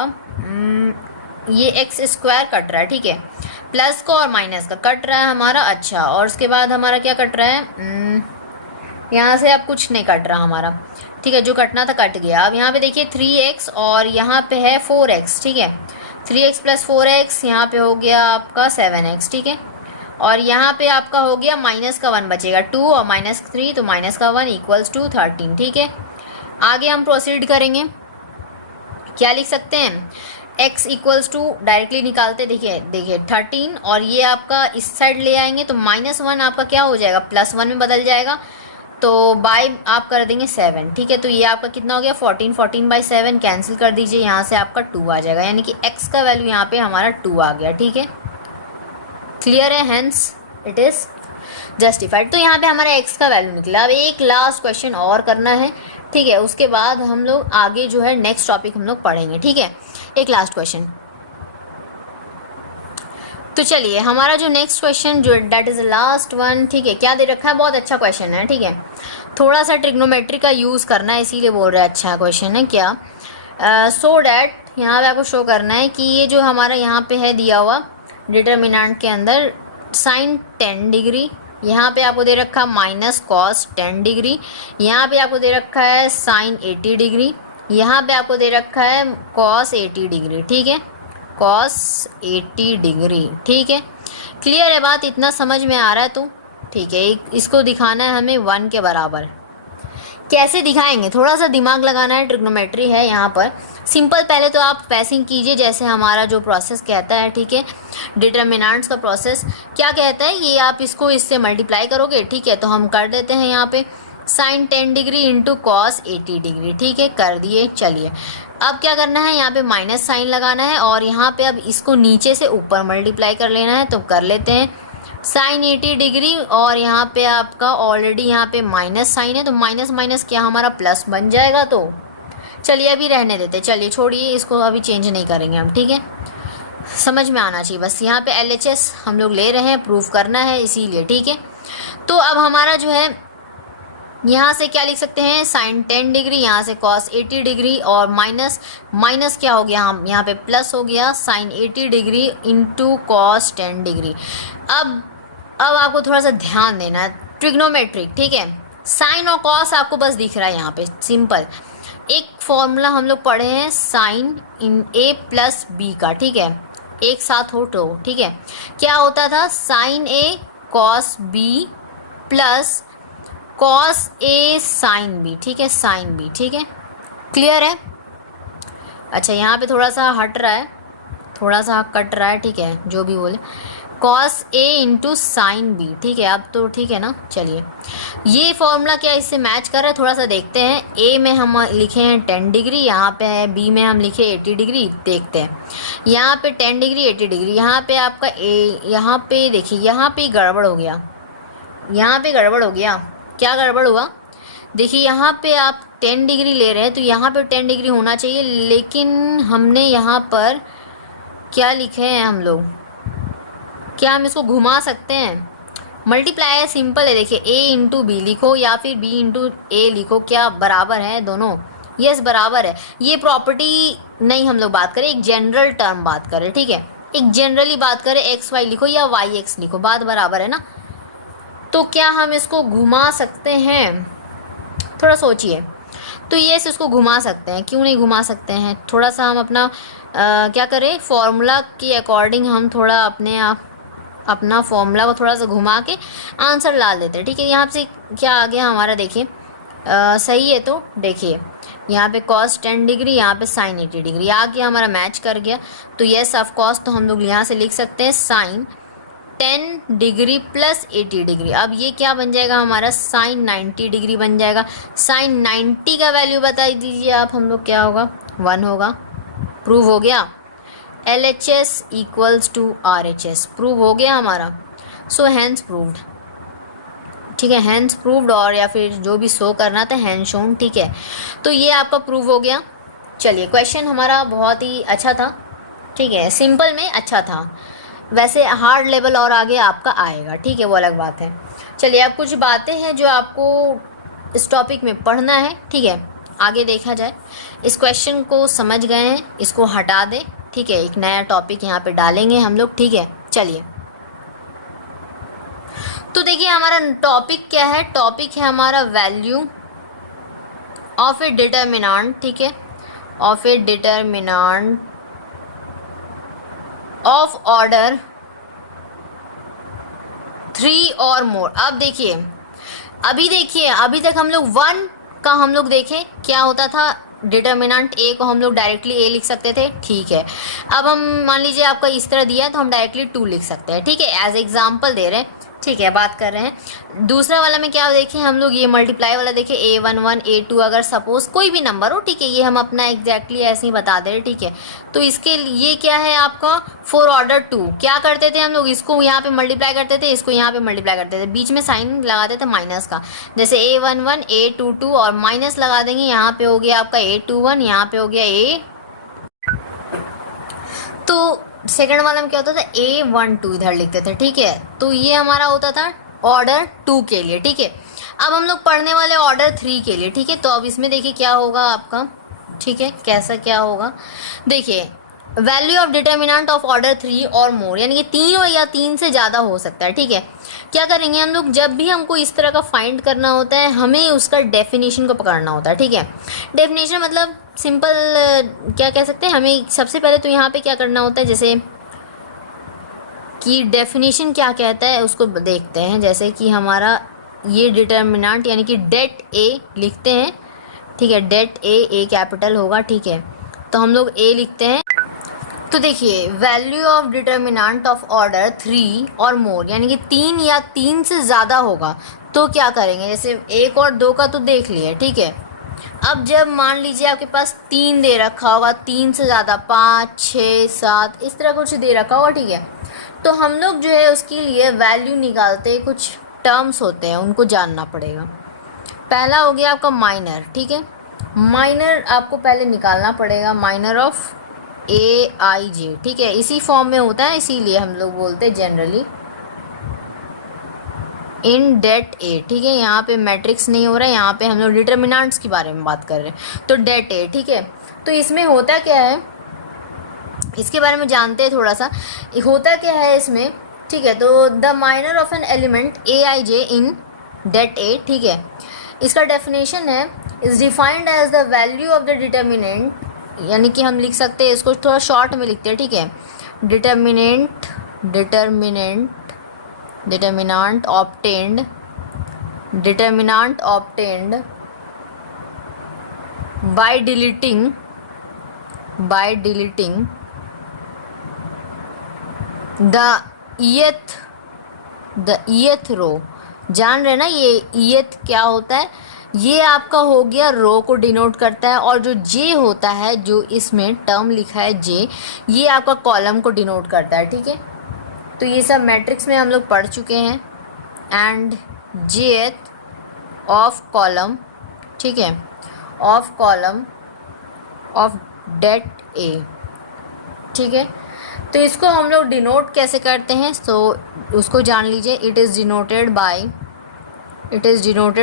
ये एक्स स्क्वायर कट रहा है, ठीक है, प्लस का और माइनस का कट रहा है हमारा, अच्छा, और उसके बाद हमारा क्या कट रहा है, यहाँ से अब कुछ नहीं कट रहा हमारा, ठीक है, जो कटना था कट गया। अब यहाँ पे देखिए 3x और यहाँ पे है 4x, ठीक है, 3x + 4x, यहाँ पे हो गया आपका 7x, ठीक है, और यहाँ पे आपका हो गया माइनस का 1 बचेगा, 2 और -3, तो माइनस का 1 = 13, ठीक है। आगे हम प्रोसीड करेंगे, क्या लिख सकते हैं, x = डायरेक्टली निकालते, देखिए 13, और ये आपका इस साइड ले आएंगे तो -1 आपका क्या हो जाएगा, +1 में बदल जाएगा, तो बाय आप कर देंगे 7, ठीक है। तो ये आपका कितना हो गया, 14/7 कैंसिल कर दीजिए, यहाँ से आपका 2 आ जाएगा, यानी कि x का वैल्यू यहाँ पे हमारा 2 आ गया, ठीक है, क्लियर है, हेंस इट इज़ जस्टिफाइड। तो यहाँ पे हमारा x का वैल्यू निकला। अब एक लास्ट क्वेश्चन और करना है, ठीक है, उसके बाद हम लोग आगे जो है नेक्स्ट टॉपिक हम लोग पढ़ेंगे, ठीक है, एक लास्ट क्वेश्चन। तो चलिए हमारा जो नेक्स्ट क्वेश्चन जो दैट इज़ लास्ट वन, ठीक है, क्या दे रखा है, बहुत अच्छा क्वेश्चन है, ठीक है, थोड़ा सा ट्रिग्नोमेट्री का यूज़ करना है इसीलिए बोल रहे हैं अच्छा क्वेश्चन है क्या, सो डैट यहाँ पे आपको शो करना है कि ये जो हमारा यहाँ पे है दिया हुआ डिटर्मिनेंट के अंदर sin 10 डिग्री, यहाँ पे आपको दे रखा -cos 10 डिग्री, यहाँ पे आपको दे रखा है sin 80 डिग्री, यहाँ पे आपको दे रखा है cos 80 डिग्री, ठीक है, cos 80 डिग्री, ठीक है, क्लियर है बात, इतना समझ में आ रहा है तो ठीक है। इसको दिखाना है हमें 1 के बराबर, कैसे दिखाएंगे, थोड़ा सा दिमाग लगाना है, ट्रिग्नोमेट्री है यहाँ पर सिंपल। पहले तो आप वैसे कीजिए जैसे हमारा जो प्रोसेस कहता है, ठीक है, डिटर्मिनेंट्स का प्रोसेस क्या कहता है, ये आप इसको इससे मल्टीप्लाई करोगे, ठीक है, तो हम कर देते हैं यहाँ पे sin 10 degree into cos 80 degree, ठीक है, कर दिए। चलिए अब क्या करना है, यहाँ पे माइनस साइन लगाना है और यहाँ पे अब इसको नीचे से ऊपर मल्टीप्लाई कर लेना है, तो कर लेते हैं sin 80 डिग्री, और यहाँ पे आपका ऑलरेडी यहाँ पे माइनस साइन है तो माइनस माइनस क्या हमारा प्लस बन जाएगा। तो चलिए अभी रहने देते, चलिए छोड़िए इसको, अभी चेंज नहीं करेंगे हम, ठीक है, समझ में आना चाहिए बस। यहाँ पे LHS हम लोग ले रहे हैं, प्रूफ करना है इसीलिए, ठीक है। तो अब हमारा जो है यहाँ से क्या लिख सकते हैं, sin 10 डिग्री, यहाँ से cos 80 डिग्री, और माइनस माइनस क्या हो गया, हम यहाँ पे प्लस हो गया sin 80 degree into cos 10 degree. अब आपको थोड़ा सा ध्यान देना है, ट्रिग्नोमेट्रिक, ठीक है, साइन और कॉस आपको बस दिख रहा है यहाँ पे, सिंपल एक फॉर्मूला हम लोग पढ़े हैं साइन इन A + B का, ठीक है, एक साथ हो तो, ठीक है, क्या होता था sine A cos B plus cos A sin B, ठीक है, sin B, ठीक है, क्लियर है। अच्छा यहाँ पे थोड़ा सा हट रहा है, थोड़ा सा कट रहा है, ठीक है, जो भी बोले, cos A into sin B, ठीक है, अब तो ठीक है ना। चलिए ये फॉर्मूला क्या इससे मैच कर रहा है, थोड़ा सा देखते हैं। A में हम लिखे हैं 10 डिग्री, यहाँ पे है B में हम लिखे 80 डिग्री, देखते हैं यहाँ पे 10 डिग्री 80 डिग्री, यहाँ पे आपका A, यहाँ पे देखिए यहाँ पे गड़बड़ हो गया, यहाँ पे गड़बड़ हो गया। क्या गड़बड़ हुआ? देखिए यहाँ पे आप 10 डिग्री ले रहे हैं तो यहाँ पे 10 डिग्री होना चाहिए, लेकिन हमने यहाँ पर क्या लिखे हैं हम लोग? क्या हम इसको घुमा सकते हैं? मल्टीप्लाई है, सिंपल है। देखिए a इंटू बी लिखो या फिर b इंटू ए लिखो, क्या बराबर है दोनों? यस बराबर है। ये प्रॉपर्टी नहीं हम लोग बात करें, एक जनरल टर्म बात करें, ठीक है। एक जनरली बात करें, एक्स वाई लिखो या वाई एक्स लिखो, बात बराबर है ना। तो क्या हम इसको घुमा सकते हैं? थोड़ा सोचिए। तो यस इसको घुमा सकते हैं, क्यों नहीं घुमा सकते हैं? थोड़ा सा हम अपना क्या करें, फॉर्मूला के अकॉर्डिंग हम थोड़ा अपना फॉर्मूला को थोड़ा सा घुमा के आंसर ला देते हैं, ठीक है। यहाँ से क्या आ गया हमारा? देखिए सही है तो देखिए यहाँ पे cos 10 डिग्री, यहाँ पे sin 80 डिग्री आ गया, हमारा मैच कर गया। तो यस ऑफ कोर्स, तो हम लोग यहाँ से लिख सकते हैं sin 10 डिग्री प्लस 80 डिग्री। अब ये क्या बन जाएगा हमारा? sin 90 डिग्री बन जाएगा। sin 90 का वैल्यू बता दीजिए आप हम लोग, क्या होगा? 1 होगा। प्रूव हो गया। LHS equals to RHS prove हो गया हमारा। सो हैंस प्रूव्ड, ठीक है। हैंस प्रूव्ड, और या फिर जो भी शो करना था हैंस शोन, ठीक है। तो ये आपका प्रूव हो गया। चलिए क्वेश्चन हमारा बहुत ही अच्छा था, ठीक है, सिंपल में अच्छा था। वैसे हार्ड लेवल और आगे आपका आएगा, ठीक है, वो अलग बात है। चलिए अब कुछ बातें हैं जो आपको इस टॉपिक में पढ़ना है, ठीक है। आगे देखा जाए, इस क्वेश्चन को समझ गए हैं, इसको हटा दें, ठीक है। एक नया टॉपिक यहाँ पे डालेंगे हम लोग, ठीक है। चलिए तो देखिए हमारा टॉपिक क्या है? टॉपिक है हमारा वैल्यू ऑफ ए डिटर्मिनेंट, ठीक है, of a determinant of order 3 और मोर। अब देखिए अभी तक हम लोग 1 का हम लोग देखें क्या होता था। डिटर्मिनेंट ए को हम लोग डायरेक्टली ए लिख सकते थे, ठीक है। अब हम मान लीजिए आपका इस तरह दिया है तो हम डायरेक्टली 2 लिख सकते हैं, ठीक है, एज एग्जाम्पल दे रहे हैं, ठीक है, बात कर रहे हैं। दूसरा वाला में क्या देखें हम लोग, ये मल्टीप्लाई वाला देखें, A11 A2 अगर सपोज कोई भी नंबर हो, ठीक है, ये हम अपना एग्जैक्टली ऐसे ही बता दे रहे, ठीक है। तो इसके लिए क्या है आपका 4 ऑर्डर 2, क्या करते थे हम लोग? इसको यहाँ पे मल्टीप्लाई करते थे, इसको यहाँ पे मल्टीप्लाई करते थे, बीच में साइन लगाते थे माइनस का, जैसे A11 A22 और माइनस लगा देंगे, यहाँ पे हो गया आपका A21, यहाँ पे हो गया A। तो सेकंड वाला में क्या होता था? A12 इधर लिखते थे, ठीक है। तो ये हमारा होता था ऑर्डर 2 के लिए, ठीक है। अब हम लोग पढ़ने वाले ऑर्डर 3 के लिए, ठीक है। तो अब इसमें देखिए क्या होगा आपका, ठीक है, कैसा क्या होगा? देखिए value of determinant of order 3 और मोर, यानी कि 3 या 3 से ज़्यादा हो सकता है, ठीक है। क्या करेंगे हम लोग? जब भी हमको इस तरह का फाइंड करना होता है, हमें उसका डेफिनेशन को पकड़ना होता है, ठीक है। डेफिनेशन मतलब सिंपल क्या कह सकते हैं, हमें सबसे पहले तो यहाँ पे क्या करना होता है, जैसे कि डेफिनेशन क्या कहता है उसको देखते हैं। जैसे कि हमारा ये डिटर्मिनेंट यानी कि डेट ए लिखते हैं, ठीक है, डेट ए कैपिटल होगा, ठीक है। तो हम लोग ए लिखते हैं। तो देखिए value of determinant of order 3 और मोर, यानी कि 3 या 3 से ज़्यादा होगा तो क्या करेंगे? जैसे 1 और 2 का तो देख लिए, ठीक है। अब जब मान लीजिए आपके पास 3 दे रखा होगा, 3 से ज़्यादा 5 6 7 इस तरह कुछ दे रखा होगा, ठीक है। तो हम लोग जो है उसके लिए वैल्यू निकालते, कुछ टर्म्स होते हैं उनको जानना पड़ेगा। पहला हो गया आपका माइनर, ठीक है। माइनर आपको पहले निकालना पड़ेगा, माइनर ऑफ AIJ, ठीक है, इसी फॉर्म में होता है, इसीलिए हम लोग बोलते हैं जनरली इन डेट ए, ठीक है। यहाँ पे मैट्रिक्स नहीं हो रहा है, यहाँ पे हम लोग डिटर्मिनेंट्स के बारे में बात कर रहे हैं। तो डेट ए, ठीक है। तो इसमें होता क्या है, इसके बारे में जानते हैं थोड़ा सा, होता क्या है इसमें, ठीक है। तो the minor of an element AIJ in det a, ठीक है, इसका डेफिनेशन है is defined as the value of the determinant, यानी कि हम लिख सकते हैं इसको थोड़ा शॉर्ट में लिखते हैं, ठीक है। Determinant obtained by deleting the ith row. जान रहे ना ये ईथ क्या होता है? ये आपका हो गया रो को डिनोट करता है, और जो जे होता है, जो इसमें टर्म लिखा है जे, ये आपका कॉलम को डिनोट करता है, ठीक है। तो ये सब मैट्रिक्स में हम लोग पढ़ चुके हैं। एंड jth ऑफ कॉलम, ठीक है, of column of det A, ठीक है। तो इसको हम लोग डिनोट कैसे करते हैं, सो उसको जान लीजिए। It is denoted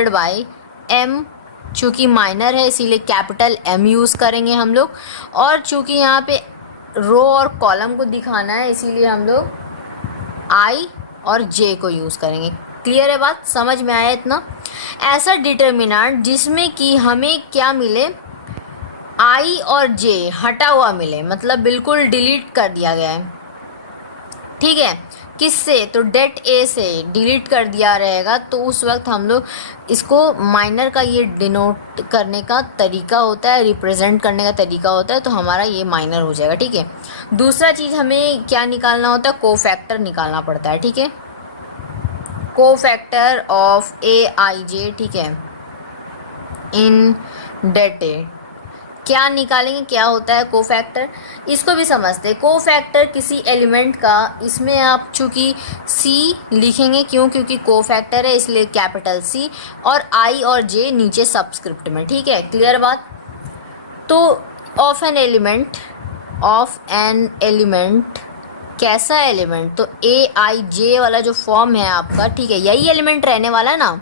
by m, चूँकि माइनर है इसीलिए कैपिटल M यूज़ करेंगे हम लोग, और चूँकि यहाँ पे रो और कॉलम को दिखाना है इसीलिए हम लोग I और J को यूज़ करेंगे। क्लियर है बात, समझ में आया इतना? ऐसा डिटर्मिनेंट जिसमें कि हमें क्या मिले, I और J हटा हुआ मिले, मतलब बिल्कुल डिलीट कर दिया गया है, ठीक है। किससे? तो det A से डिलीट कर दिया रहेगा, तो उस वक्त हम लोग इसको माइनर का ये डिनोट करने का तरीका होता है, रिप्रेजेंट करने का तरीका होता है, तो हमारा ये माइनर हो जाएगा, ठीक है। दूसरा चीज़ हमें क्या निकालना होता है, कोफैक्टर निकालना पड़ता है, ठीक है, कोफैक्टर ऑफ AIJ, ठीक है, इन det A। क्या निकालेंगे, क्या होता है कोफैक्टर, इसको भी समझते हैं। कोफैक्टर किसी एलिमेंट का, इसमें आप चूँकि C लिखेंगे, क्यों? क्योंकि कोफैक्टर है इसलिए कैपिटल C, और I और J नीचे सबस्क्रिप्ट में, ठीक है। क्लियर बात? तो ऑफ एन एलिमेंट कैसा एलिमेंट, तो AIJ वाला जो फॉर्म है आपका, ठीक है, यही एलिमेंट रहने वाला है ना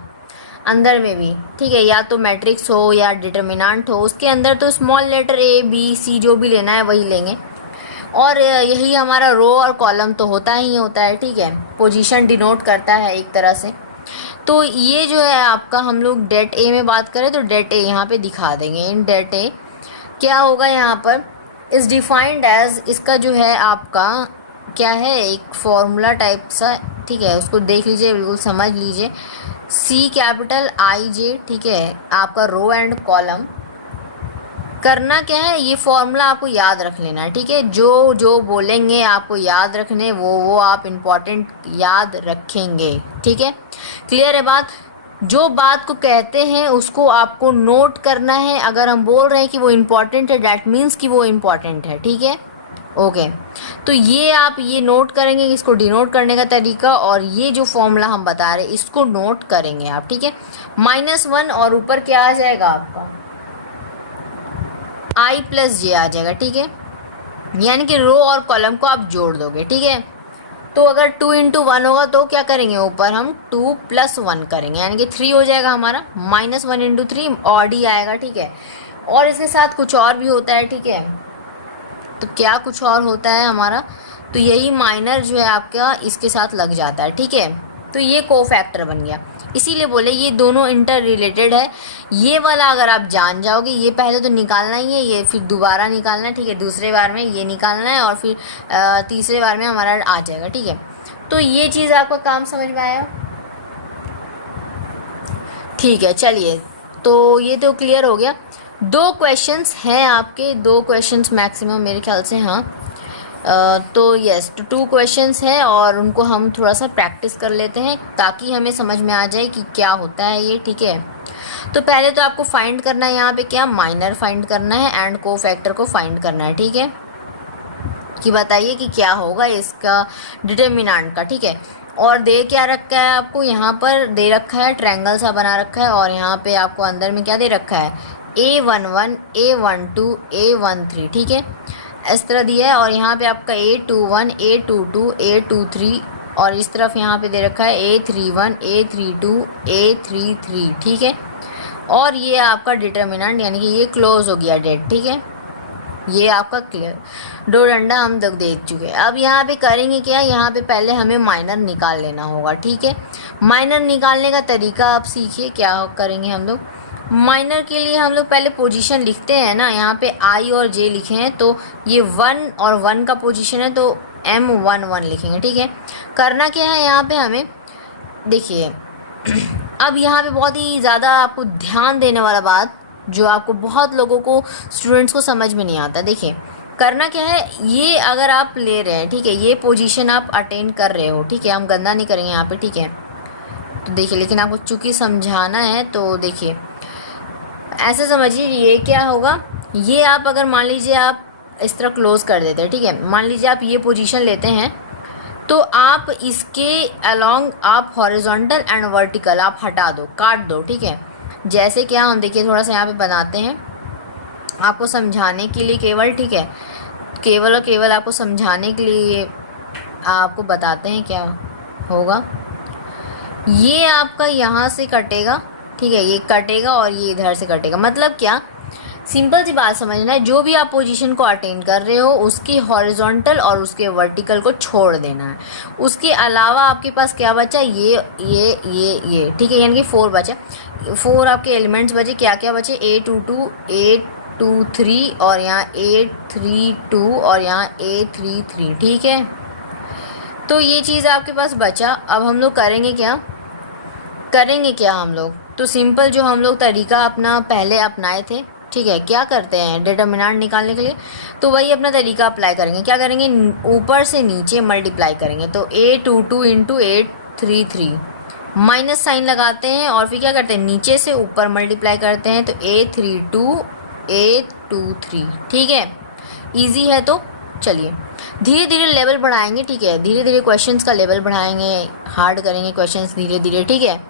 अंदर में भी, ठीक है, या तो मैट्रिक्स हो या डिटर्मिनेंट हो, उसके अंदर तो small letter A B C जो भी लेना है वही लेंगे, और यही हमारा रो और कॉलम तो होता ही होता है, ठीक है, पोजीशन डिनोट करता है एक तरह से। तो ये जो है आपका, हम लोग det A में बात करें तो det A यहाँ पे दिखा देंगे। इन det A क्या होगा, यहाँ पर इज़ डिफाइंड एज, इसका जो है आपका क्या है, एक फॉर्मूला टाइप सा, ठीक है, उसको देख लीजिए, बिल्कुल समझ लीजिए। C कैपिटल IJ, ठीक है, आपका रो एंड कॉलम। करना क्या है, ये फॉर्मूला आपको याद रख लेना है, ठीक है, जो जो बोलेंगे आपको याद रखने, वो आप इम्पॉर्टेंट याद रखेंगे, ठीक है। क्लियर है बात? जो बात को कहते हैं उसको आपको नोट करना है। अगर हम बोल रहे हैं कि वो इम्पॉर्टेंट है, डैट मीन्स कि वो इम्पॉर्टेंट है, ठीक है, ओके। तो ये आप ये नोट करेंगे, इसको डिनोट करने का तरीका, और ये जो फॉर्मूला हम बता रहे हैं इसको नोट करेंगे आप, ठीक है। -1 और ऊपर क्या आ जाएगा आपका, I + J आ जाएगा, ठीक है, यानी कि रो और कॉलम को आप जोड़ दोगे, ठीक है। तो अगर 2 × 1 होगा तो क्या करेंगे, ऊपर हम 2 + 1 करेंगे, यानी कि 3 हो जाएगा हमारा, -1 × 3 ऑड ही आएगा, ठीक है। और इसके साथ कुछ और भी होता है, ठीक है, तो क्या कुछ और होता है हमारा, तो यही माइनर जो है आपका इसके साथ लग जाता है, ठीक है। तो ये कोफैक्टर बन गया, इसीलिए बोले ये दोनों इंटर रिलेटेड है। ये वाला अगर आप जान जाओगे, ये पहले तो निकालना ही है, ये फिर दोबारा निकालना है, ठीक है, दूसरे बार में ये निकालना है, और फिर तीसरे बार में हमारा आ जाएगा, ठीक है। तो ये चीज़ आपका काम समझ में आया, ठीक है। चलिए, तो ये तो क्लियर हो गया। 2 क्वेश्चंस हैं आपके, 2 क्वेश्चंस मैक्सिमम मेरे ख्याल से, हाँ। तो यस, तो 2 क्वेश्चंस हैं और उनको हम थोड़ा सा प्रैक्टिस कर लेते हैं ताकि हमें समझ में आ जाए कि क्या होता है ये, ठीक है। तो पहले तो आपको फाइंड करना है यहाँ पे क्या, माइनर फाइंड करना है एंड कोफैक्टर को फाइंड करना है, ठीक है, कि बताइए कि क्या होगा इसका डिटर्मिनेंट का, ठीक है। और दे क्या रखा है आपको, यहाँ पर दे रखा है ट्रायंगल सा बना रखा है, और यहाँ पे आपको अंदर में क्या दे रखा है, A11 A12 A13, ठीक है, इस तरह दिया है। और यहाँ पे आपका A21 A22 A23, और इस तरफ यहाँ पे दे रखा है A31 A32 A33, ठीक है। और ये आपका डिटर्मिनेंट, यानी कि ये क्लोज हो गया det, ठीक है, ये आपका क्लियर, 2 डंडा हम तक देख चुके हैं। अब यहाँ पे करेंगे क्या, यहाँ पे पहले हमें माइनर निकाल लेना होगा, ठीक है। माइनर निकालने का तरीका आप सीखिए, क्या करेंगे हम लोग। माइनर के लिए हम लोग पहले पोजीशन लिखते हैं ना, यहाँ पे I और J लिखे हैं, तो ये 1 और 1 का पोजीशन है, तो M11 लिखेंगे, ठीक है। करना क्या है यहाँ पे हमें, देखिए अब यहाँ पे बहुत ही ज़्यादा आपको ध्यान देने वाला बात, जो आपको बहुत लोगों को, स्टूडेंट्स को समझ में नहीं आता। देखिए करना क्या है, ये अगर आप ले रहे हैं, ठीक है, ये पोजीशन आप अटेन कर रहे हो, ठीक है, हम गंदा नहीं करेंगे यहाँ पे, ठीक है। तो देखिए, लेकिन आपको चूँकि समझाना है तो देखिए ऐसे समझिए, ये क्या होगा, ये आप अगर मान लीजिए आप इस तरह क्लोज कर देते हैं, ठीक है, मान लीजिए आप ये पोजीशन लेते हैं, तो आप इसके अलोंग आप हॉरिजॉन्टल एंड वर्टिकल आप हटा दो, काट दो, ठीक है। जैसे क्या हम देखिए थोड़ा सा यहाँ पे बनाते हैं आपको समझाने के लिए केवल, ठीक है, केवल और केवल आपको समझाने के लिए आपको बताते हैं क्या होगा। ये आपका यहाँ से कटेगा, ठीक है, ये कटेगा और ये इधर से कटेगा। मतलब क्या, सिंपल सी बात समझना है, जो भी आप पोजीशन को अटेन कर रहे हो उसकी हॉरिजॉन्टल और उसके वर्टिकल को छोड़ देना है। उसके अलावा आपके पास क्या बचा, ये, ठीक है, यानी कि 4 बचा, 4 आपके एलिमेंट्स बचे। क्या क्या बचे, 822, 823 और यहाँ 832 और यहाँ 833, ठीक है। तो ये चीज़ आपके पास बचा। अब हम लोग करेंगे क्या हम लोग, तो सिंपल जो हम लोग तरीका अपना पहले अपनाए थे, ठीक है, क्या करते हैं डिटर्मिनेंट निकालने के लिए, तो वही अपना तरीका अप्लाई करेंगे। क्या करेंगे, ऊपर से नीचे मल्टीप्लाई करेंगे। तो 822 इंटू 833 माइनस साइन लगाते हैं और फिर क्या करते हैं, नीचे से ऊपर मल्टीप्लाई करते हैं। तो 832 823, ठीक है, ईजी है। तो चलिए धीरे धीरे लेवल बढ़ाएंगे, ठीक है, धीरे धीरे क्वेश्चंस का लेवल बढ़ाएंगे, हार्ड करेंगे क्वेश्चंस धीरे धीरे, ठीक है।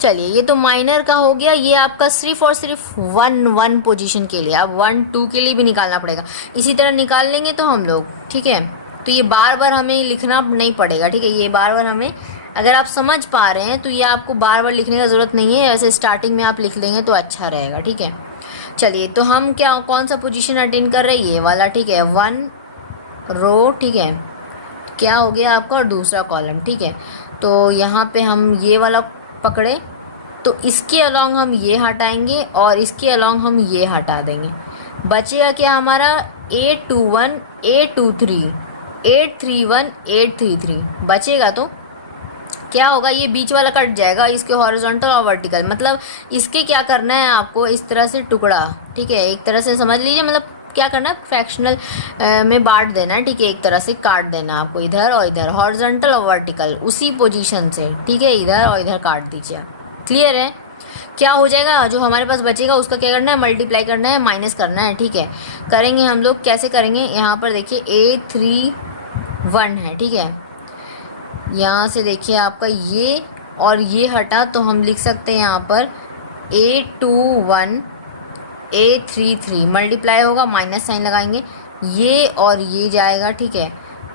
चलिए ये तो माइनर का हो गया, ये आपका सिर्फ और सिर्फ 1 पोजीशन के लिए। अब 1 2 के लिए भी निकालना पड़ेगा, इसी तरह निकाल लेंगे तो हम लोग, ठीक है। तो ये बार बार हमें लिखना नहीं पड़ेगा, ठीक है, ये बार बार हमें, अगर आप समझ पा रहे हैं तो ये आपको बार बार लिखने का ज़रूरत नहीं है, ऐसे स्टार्टिंग में आप लिख लेंगे तो अच्छा रहेगा, ठीक है। चलिए तो हम क्या, कौन सा पोजीशन अटेन कर रहे हैं, ये वाला, ठीक है, 1 रो, ठीक है, क्या हो गया आपका, और दूसरा कॉलम, ठीक है। तो यहाँ पे हम ये वाला पकड़े, तो इसके अलोंग हम ये हटाएंगे और इसके अलोंग हम ये हटा देंगे। बचेगा क्या हमारा, 821 823 831 833 बचेगा। तो क्या होगा, ये बीच वाला कट जाएगा, इसके हॉरिजॉन्टल और वर्टिकल, मतलब इसके क्या करना है आपको, इस तरह से टुकड़ा, ठीक है, एक तरह से समझ लीजिए, मतलब क्या करना है, फ्रैक्शनल में बांट देना है, ठीक है, एक तरह से काट देना आपको, इधर और इधर, हॉरिजॉन्टल और वर्टिकल उसी पोजीशन से, ठीक है, इधर और इधर काट दीजिए। क्लियर है। क्या हो जाएगा, जो हमारे पास बचेगा उसका क्या करना है, मल्टीप्लाई करना है, माइनस करना है, ठीक है। करेंगे हम लोग, कैसे करेंगे, यहाँ पर देखिए 831 है, ठीक है, यहाँ से देखिए आपका ये और ये हटा, तो हम लिख सकते हैं यहाँ पर 821 833 मल्टीप्लाई होगा, माइनस साइन लगाएंगे, ये और ये जाएगा, ठीक है,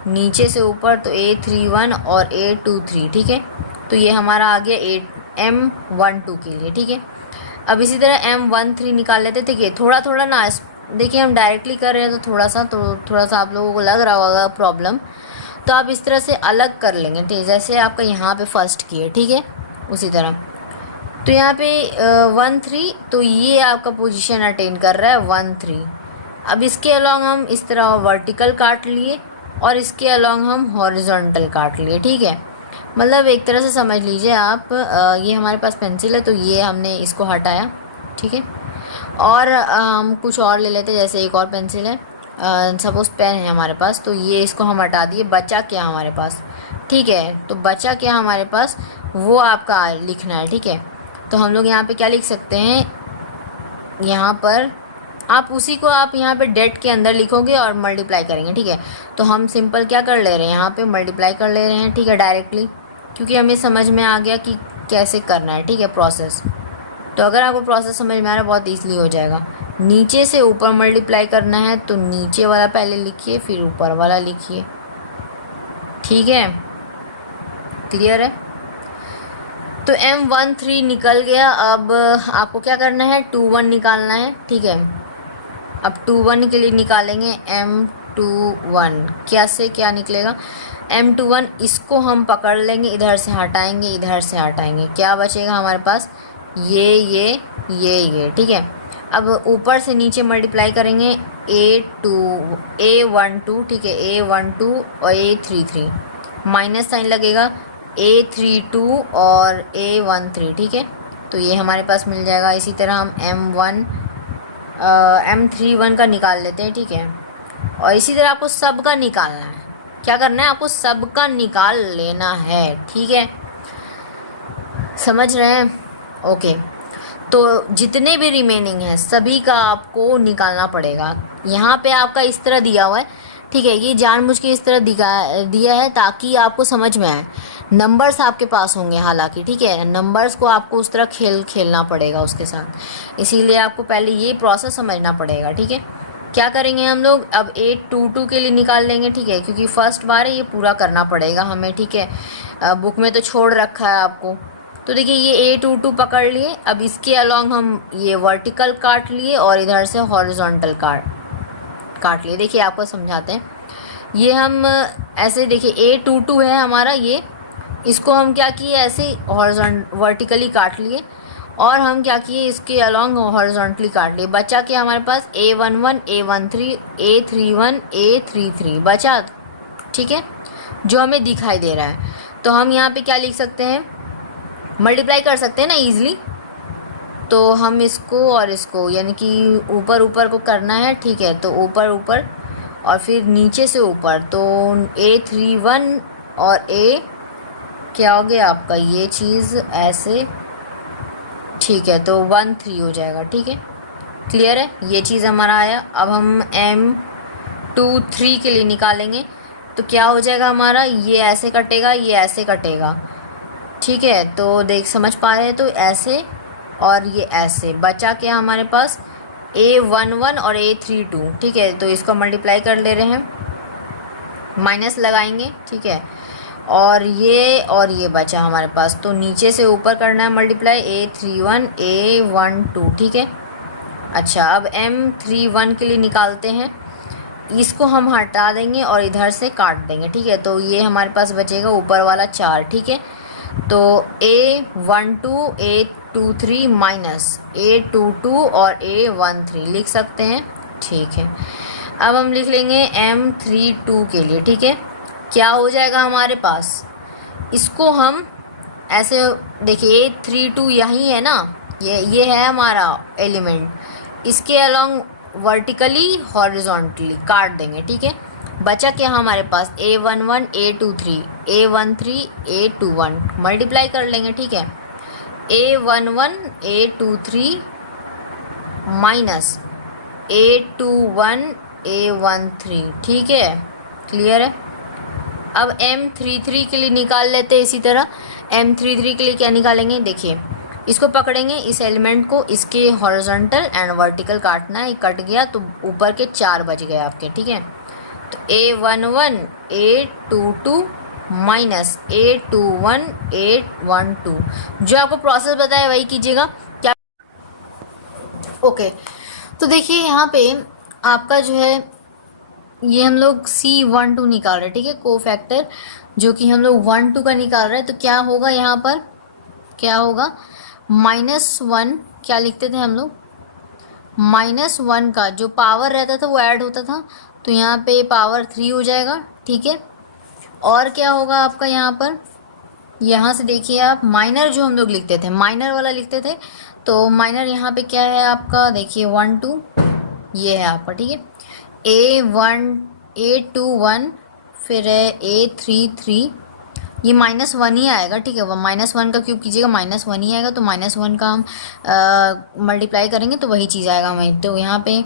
नीचे से ऊपर, तो 831 और 823, ठीक है। तो ये हमारा आ गया M12 के लिए, ठीक है। अब इसी तरह M13 निकाल लेते थे कि थोड़ा थोड़ा ना, देखिए हम डायरेक्टली कर रहे हैं तो थोड़ा सा आप लोगों को लग रहा होगा प्रॉब्लम, तो आप इस तरह से अलग कर लेंगे, ठीक है, जैसे आपका यहाँ पे फर्स्ट किए, ठीक है, उसी तरह। तो यहाँ पे 1 3, तो ये आपका पोजीशन अटेन कर रहा है 1 3। अब इसके अलोंग हम इस तरह वर्टिकल काट लिए और इसके अलोंग हम हॉरिजॉन्टल काट लिए, ठीक है। मतलब एक तरह से समझ लीजिए आप, ये हमारे पास पेंसिल है तो ये हमने इसको हटाया, ठीक है, और हम कुछ और ले लेते हैं, जैसे एक और पेंसिल है, सपोज पेन है हमारे पास, तो ये इसको हम हटा दिए, बचा क्या हमारे पास, ठीक है। तो बचा क्या हमारे पास, वो आपका लिखना है, ठीक है। तो हम लोग यहाँ पे क्या लिख सकते हैं, यहाँ पर आप उसी को आप यहाँ पे डेट के अंदर लिखोगे और मल्टीप्लाई करेंगे, ठीक है। तो हम सिंपल क्या कर ले रहे हैं, यहाँ पे मल्टीप्लाई कर ले रहे हैं, ठीक है, डायरेक्टली, क्योंकि हमें समझ में आ गया कि कैसे करना है, ठीक है, प्रोसेस। तो अगर आपको प्रोसेस समझ में आ रहा है बहुत ईजिली हो जाएगा। नीचे से ऊपर मल्टीप्लाई करना है तो नीचे वाला पहले लिखिए, फिर ऊपर वाला लिखिए, ठीक है, क्लियर है। तो M13 निकल गया। अब आपको क्या करना है, 21 निकालना है, ठीक है। अब 21 के लिए निकालेंगे M21, कैसे क्या निकलेगा, M21 इसको हम पकड़ लेंगे, इधर से हटाएंगे, इधर से हटाएंगे, क्या बचेगा हमारे पास, ये, ठीक है। अब ऊपर से नीचे मल्टीप्लाई करेंगे, A12, ठीक है, A12 और A33, माइनस साइन लगेगा, A32 और A13, ठीक है। तो ये हमारे पास मिल जाएगा। इसी तरह हम M31 का निकाल लेते हैं, ठीक है। और इसी तरह आपको सब का निकालना है, क्या करना है, आपको सब का निकाल लेना है, ठीक है, समझ रहे हैं, ओके। तो जितने भी रिमेनिंग हैं सभी का आपको निकालना पड़ेगा। यहाँ पे आपका इस तरह दिया हुआ है, ठीक है, ये जानबूझ के इस तरह दिया है ताकि आपको समझ में आए। नंबर्स आपके पास होंगे हालांकि, ठीक है, नंबर्स को आपको उस तरह खेलना पड़ेगा उसके साथ, इसीलिए आपको पहले ये प्रोसेस समझना पड़ेगा। ठीक है, क्या करेंगे हम लोग अब 822 के लिए निकाल लेंगे। ठीक है, क्योंकि फर्स्ट बार है, ये पूरा करना पड़ेगा हमें। ठीक है, बुक में तो छोड़ रखा है आपको। तो देखिए ये 822 पकड़ लिए, अब इसके अलॉन्ग हम ये वर्टिकल काट लिए और इधर से हॉरिजॉन्टल काट लिए। देखिए आपको समझाते हैं, ये हम ऐसे देखिए 822 है हमारा, ये इसको हम क्या किए ऐसे वर्टिकली काट लिए और हम क्या किए इसके अलॉन्ग हॉरिजॉन्टली काट लिए। बचा क्या हमारे पास A11 A13 A31 A33 बचा। ठीक है, जो हमें दिखाई दे रहा है, तो हम यहाँ पे क्या लिख सकते हैं, मल्टीप्लाई कर सकते हैं ना इजीली। तो हम इसको और इसको यानी कि ऊपर ऊपर को करना है। ठीक है, तो ऊपर ऊपर और फिर नीचे से ऊपर, तो A31 और A क्या हो गया आपका ये चीज़ ऐसे। ठीक है, तो 13 हो जाएगा। ठीक है, क्लियर है, ये चीज़ हमारा आया। अब हम M23 के लिए निकालेंगे, तो क्या हो जाएगा हमारा, ये ऐसे कटेगा, ये ऐसे कटेगा। ठीक है, तो देख समझ पा रहे हैं, तो ऐसे और ये ऐसे बचा क्या हमारे पास A11 और A32। ठीक है, तो इसको मल्टीप्लाई कर ले रहे हैं, माइनस लगाएंगे। ठीक है, और ये बचा हमारे पास, तो नीचे से ऊपर करना है मल्टीप्लाई A31 A12। ठीक है, अच्छा अब M31 के लिए निकालते हैं, इसको हम हटा देंगे और इधर से काट देंगे। ठीक है, तो ये हमारे पास बचेगा ऊपर वाला 4। ठीक है, तो A12 A23 माइनस A22 और A13 लिख सकते हैं। ठीक है, अब हम लिख लेंगे M32 के लिए। ठीक है, क्या हो जाएगा हमारे पास, इसको हम ऐसे देखिए A32 यही है ना, ये है हमारा एलिमेंट, इसके अलॉन्ग वर्टिकली हॉरिजॉन्टली काट देंगे। ठीक है, बचा क्या हमारे पास A11 A23 A13 A21 multiply कर लेंगे। ठीक है, A11 A23 minus A21 A13। ठीक है, क्लियर है। अब M33 के लिए निकाल लेते हैं इसी तरह। M33 के लिए क्या निकालेंगे, देखिए इसको पकड़ेंगे, इस एलिमेंट को, इसके हॉरिजॉन्टल एंड वर्टिकल काटना है, कट गया तो ऊपर के 4 बच गए आपके। ठीक है, तो A11 A22 minus A21 A12, जो आपको प्रोसेस बताया वही कीजिएगा। क्या ओके, तो देखिए यहाँ पे आपका जो है ये हम लोग C12 निकाल रहे हैं। ठीक है, कोफैक्टर जो कि हम लोग 1 2 का निकाल रहे हैं, तो क्या होगा यहाँ पर, क्या होगा -1, क्या लिखते थे हम लोग, -1 का जो पावर रहता था वो ऐड होता था, तो यहाँ पे पावर 3 हो जाएगा। ठीक है, और क्या होगा आपका यहाँ पर, यहाँ से देखिए आप माइनर जो हम लोग लिखते थे, माइनर वाला लिखते थे, तो माइनर यहाँ पे क्या है आपका, देखिए 1 2 ये है आपका। ठीक है, A1 A21 फिर है A33, ये -1 ही आएगा। ठीक है, -1 का क्यूब कीजिएगा, -1 ही आएगा, तो -1 का हम मल्टीप्लाई करेंगे तो वही चीज़ आएगा हमें। तो यहाँ पे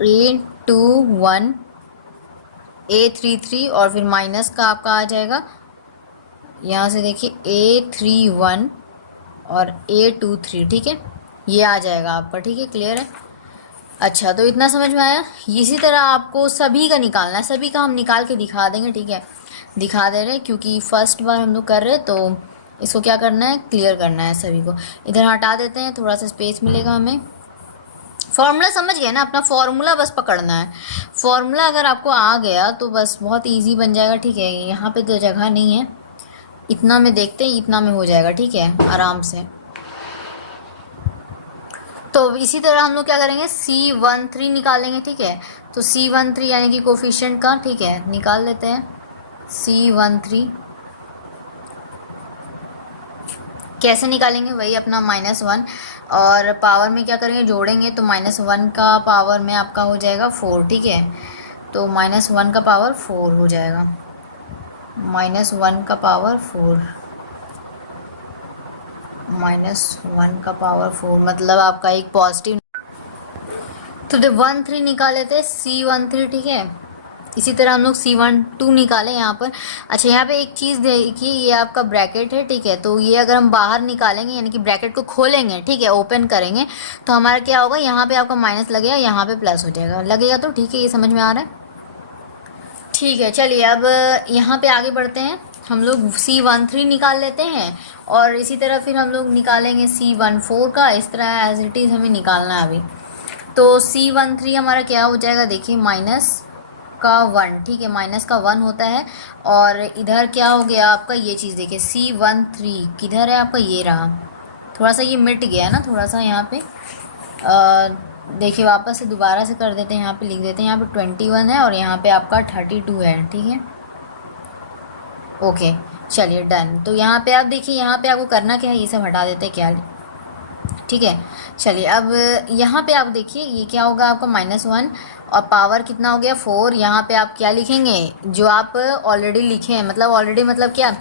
A21 A33 और फिर माइनस का आपका आ जाएगा, यहाँ से देखिए A31 और A23। ठीक है, ये आ जाएगा आपका। ठीक है, क्लियर है। अच्छा, तो इतना समझ में आया। इसी तरह आपको सभी का निकालना है, सभी का हम निकाल के दिखा देंगे। ठीक है, दिखा दे रहे क्योंकि फर्स्ट बार हम लोग कर रहे हैं, तो इसको क्या करना है, क्लियर करना है सभी को। इधर हटा देते हैं, थोड़ा सा स्पेस मिलेगा हमें। फॉर्मूला समझ गए ना, अपना फॉर्मूला बस पकड़ना है। फॉर्मूला अगर आपको आ गया तो बस बहुत ईजी बन जाएगा। ठीक है, यहाँ पे तो जगह नहीं है, इतना में देखते हैं, इतना में हो जाएगा। ठीक है, आराम से। तो इसी तरह हम लोग क्या करेंगे, C13 निकालेंगे। ठीक है, तो C13 यानी कि कोफिशिएंट का, ठीक है, निकाल लेते हैं। C13 कैसे निकालेंगे, वही अपना -1 और पावर में क्या करेंगे, जोड़ेंगे, तो -1 का पावर में आपका हो जाएगा 4। ठीक है, तो -1 का पावर 4 हो जाएगा, -1 का पावर 4, -1 का पावर 4 मतलब आपका एक पॉजिटिव। तो 13 निकाल लेते हैं C13। ठीक है, इसी तरह हम लोग C12 निकालें यहाँ पर। अच्छा, यहाँ पे एक चीज़ देखिए, ये आपका ब्रैकेट है, ठीक है। तो ये अगर हम बाहर निकालेंगे यानी कि ब्रैकेट को खोलेंगे, ठीक है, ओपन करेंगे, तो हमारा क्या होगा, यहाँ पे आपका माइनस लगेगा, यहाँ पे प्लस हो जाएगा, लगेगा। तो ठीक है, ये समझ में आ रहा है। ठीक है, चलिए अब यहाँ पे आगे बढ़ते हैं। हम लोग C13 निकाल लेते हैं और इसी तरह फिर हम लोग निकालेंगे C14 का। इस तरह एज इट इज़ हमें निकालना है अभी। तो C13 हमारा क्या हो जाएगा, देखिए माइनस का 1, ठीक है, माइनस का 1 होता है। और इधर क्या हो गया आपका, ये चीज़ देखिए C13 किधर है आपका, ये रहा। थोड़ा सा ये मिट गया ना, थोड़ा सा यहाँ पे देखिए, वापस से दोबारा से कर देते हैं, यहाँ पे लिख देते हैं, यहाँ पे 21 है और यहाँ पे आपका 32 है, ठीक है। ओके, चलिए डन। तो यहाँ पे आप देखिए, यहाँ पे आपको करना क्या है, ये सब हटा देते हैं क्या, ठीक है। चलिए अब यहाँ पे आप देखिए, ये क्या होगा आपका -1 और पावर कितना हो गया 4। यहाँ पे आप क्या लिखेंगे, जो आप ऑलरेडी लिखे हैं, मतलब ऑलरेडी मतलब क्या,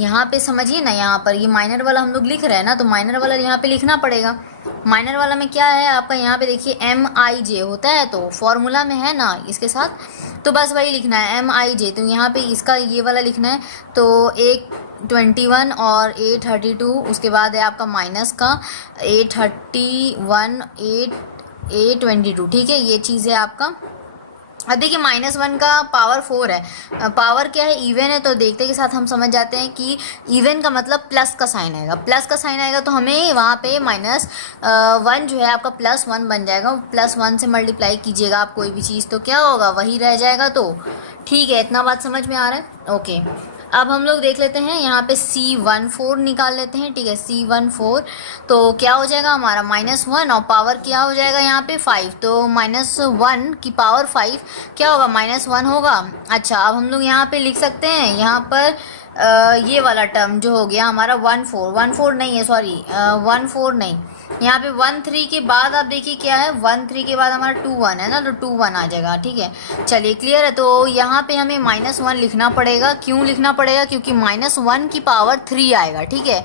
यहाँ पे समझिए ना, यहाँ पर ये माइनर वाला हम लोग लिख रहे हैं ना, तो माइनर वाला यहाँ पे लिखना पड़ेगा। माइनर वाला में क्या है आपका, यहाँ पे देखिए MIJ होता है, तो फॉर्मूला में है ना इसके साथ, तो बस वही लिखना है MIJ। तो यहाँ पे इसका ये वाला लिखना है। तो एक 21 और A32, उसके बाद है आपका माइनस का A31 A22, ठीक है, ये चीज़ है आपका। अब देखिए -1 का पावर 4 है, पावर क्या है, इवन है, तो देखते के साथ हम समझ जाते हैं कि इवन का मतलब प्लस का साइन आएगा, प्लस का साइन आएगा, तो हमें वहाँ पे -1 जो है आपका +1 बन जाएगा। +1 से मल्टीप्लाई कीजिएगा आप कोई भी चीज़, तो क्या होगा, वही रह जाएगा। तो ठीक है, इतना बात समझ में आ रहा है। ओके, अब हम लोग देख लेते हैं, यहाँ पे C14 निकाल लेते हैं, ठीक है। C14 तो क्या हो जाएगा हमारा -1 और पावर क्या हो जाएगा यहाँ पे 5, तो -1 की पावर 5 क्या होगा, -1 होगा। अच्छा, अब हम लोग यहाँ पे लिख सकते हैं, यहाँ पर ये वाला टर्म जो हो गया हमारा 14 नहीं है, सॉरी 14 नहीं, यहाँ पे 13 के बाद आप देखिए क्या है, 13 के बाद हमारा 21 है ना, तो 21 आ जाएगा, ठीक है। चलिए क्लियर है। तो यहाँ पे हमें -1 लिखना पड़ेगा। क्यों लिखना पड़ेगा, क्योंकि -1 की पावर 3 आएगा, ठीक है।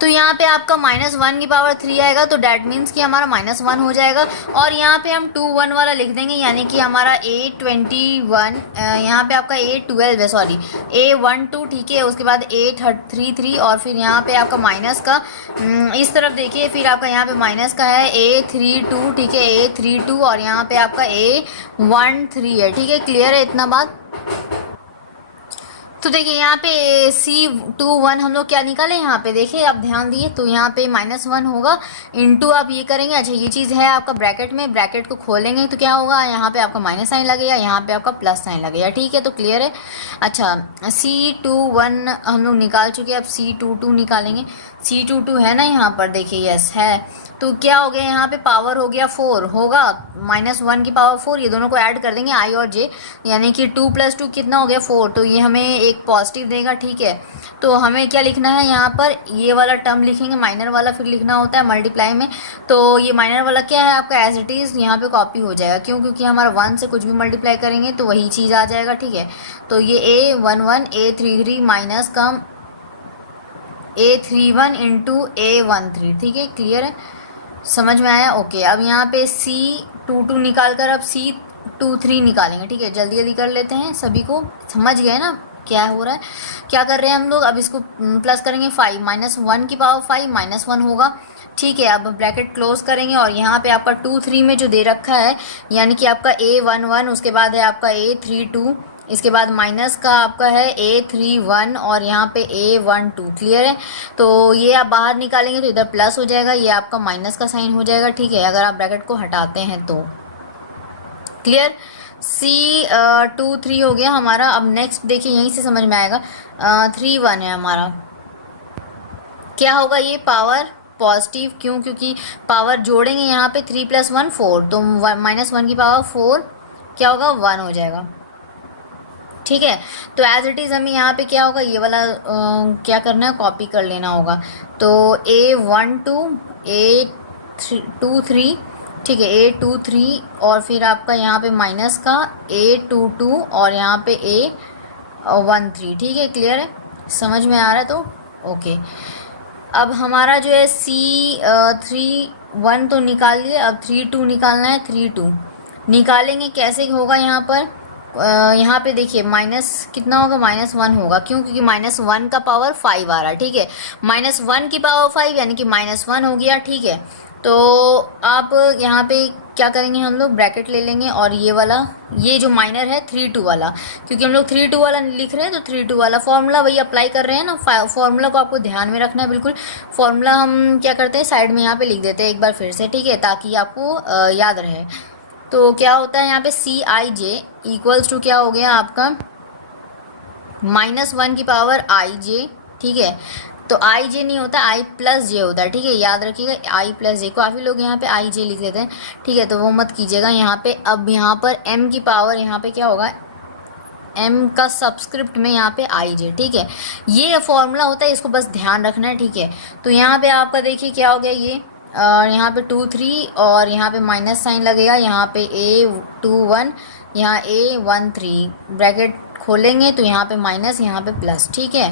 तो यहाँ पे आपका -1 की पावर 3 आएगा, तो डैट मीन्स कि हमारा -1 हो जाएगा। और यहाँ पे हम 21 वाला लिख देंगे, यानी कि हमारा A21, यहाँ पे आपका A12 है, सॉरी A12, ठीक है। उसके बाद A33 और फिर यहाँ पे आपका माइनस का, इस तरफ देखिए, फिर आपका यहाँ पे माइनस का है A32, ठीक है, A32 और यहाँ पे आपका A13 है, ठीक है। क्लियर है इतना बात। तो देखिए यहाँ पे C21 हम लोग क्या निकाले, यहाँ पे देखिए आप ध्यान दिए, तो यहाँ पे -1 होगा, इनटू आप ये करेंगे। अच्छा, ये चीज़ है आपका ब्रैकेट में, ब्रैकेट को खोलेंगे तो क्या होगा, यहाँ पे आपका माइनस साइन लगेगा, यहाँ पे आपका प्लस साइन लगेगा, ठीक है। तो क्लियर है। अच्छा, C21 हम लोग निकाल चुके हैं, अब C22 निकालेंगे। C22 है ना यहाँ पर, देखिए यस है। तो क्या हो गया, यहाँ पे पावर हो गया 4 होगा, -1 की पावर 4, ये दोनों को ऐड कर देंगे I और J, यानी कि 2 + 2 कितना हो गया 4, तो ये हमें एक पॉजिटिव देगा, ठीक है। तो हमें क्या लिखना है, यहाँ पर ये वाला टर्म लिखेंगे, माइनर वाला फिर लिखना होता है मल्टीप्लाई में। तो ये माइनर वाला क्या है आपका, एज इट इज़ यहाँ पे कॉपी हो जाएगा। क्यों, क्योंकि हमारा 1 से कुछ भी मल्टीप्लाई करेंगे तो वही चीज़ आ जाएगा, ठीक है। तो ये A11 A33 माइनस का A31 इंटू A13, ठीक है। क्लियर है, समझ में आया। ओके, अब यहाँ पे C22 निकाल कर अब C23 निकालेंगे, ठीक है। जल्दी जल्दी कर लेते हैं, सभी को समझ गए ना क्या हो रहा है, क्या कर रहे हैं हम लोग। अब इसको प्लस करेंगे 5, -1 की पावर 5 -1 होगा, ठीक है। अब ब्रैकेट क्लोज करेंगे और यहाँ पे आपका 23 में जो दे रखा है, यानी कि आपका A11, उसके बाद है आपका A32, इसके बाद माइनस का आपका है A31 और यहाँ पे A12। क्लियर है। तो ये आप बाहर निकालेंगे तो इधर प्लस हो जाएगा, ये आपका माइनस का साइन हो जाएगा, ठीक है, अगर आप ब्रैकेट को हटाते हैं तो। क्लियर। C23 हो गया हमारा। अब नेक्स्ट देखिए, यहीं से समझ में आएगा, 31 है हमारा, क्या होगा, ये पावर पॉजिटिव। क्यों, क्योंकि पावर जोड़ेंगे यहाँ पे 3 + 1 4, तो -1 की पावर 4 क्या होगा 1 हो जाएगा, ठीक है। तो एज इट इज़ हमें यहाँ पे क्या होगा, ये वाला क्या करना है, कॉपी कर लेना होगा। तो A12 A23, ठीक है, A23 और फिर आपका यहाँ पे माइनस का A22 और यहाँ पे A13, ठीक है। क्लियर है, समझ में आ रहा है। तो ओके, अब हमारा जो है C31 तो निकाल लिए, अब 32 निकालना है। 32 निकालेंगे कैसे होगा, यहाँ पर यहाँ पे देखिए माइनस कितना होगा, -1 होगा। क्यों? क्योंकि -1 का पावर 5 आ रहा है, ठीक है। -1 की पावर 5 यानी कि -1 हो गया, ठीक है। तो आप यहाँ पे क्या करेंगे, हम लोग ब्रैकेट ले लेंगे और ये वाला, ये जो माइनर है 3-2 वाला, क्योंकि हम लोग 3-2 वाला लिख रहे हैं तो 3-2 वाला फॉर्मूला वही अप्लाई कर रहे हैं ना। फॉर्मूला को आपको ध्यान में रखना है बिल्कुल। फॉर्मूला हम क्या करते हैं, साइड में यहाँ पे लिख देते हैं एक बार फिर से, ठीक है, ताकि आपको याद रहे। तो क्या होता है यहाँ पे CIJ इक्वल्स टू क्या हो गया आपका, -1 की पावर IJ, ठीक है। तो IJ नहीं होता, I+J होता है, ठीक है, याद रखिएगा I+J। काफ़ी लोग यहाँ पे IJ लिख देते हैं, ठीक है, तो वो मत कीजिएगा यहाँ पे। अब यहाँ पर M की पावर यहाँ पे क्या होगा, M का सबस्क्रिप्ट में यहाँ पे IJ, ठीक है। ये फॉर्मूला होता है, इसको बस ध्यान रखना है, ठीक है। तो यहाँ पे आपका देखिए क्या हो गया, ये यहाँ पे 2 3 और यहाँ पे माइनस साइन लगेगा, यहाँ पे A21, यहाँ A13, ब्रैकेट खोलेंगे तो यहाँ पे माइनस, यहाँ पे प्लस, ठीक है।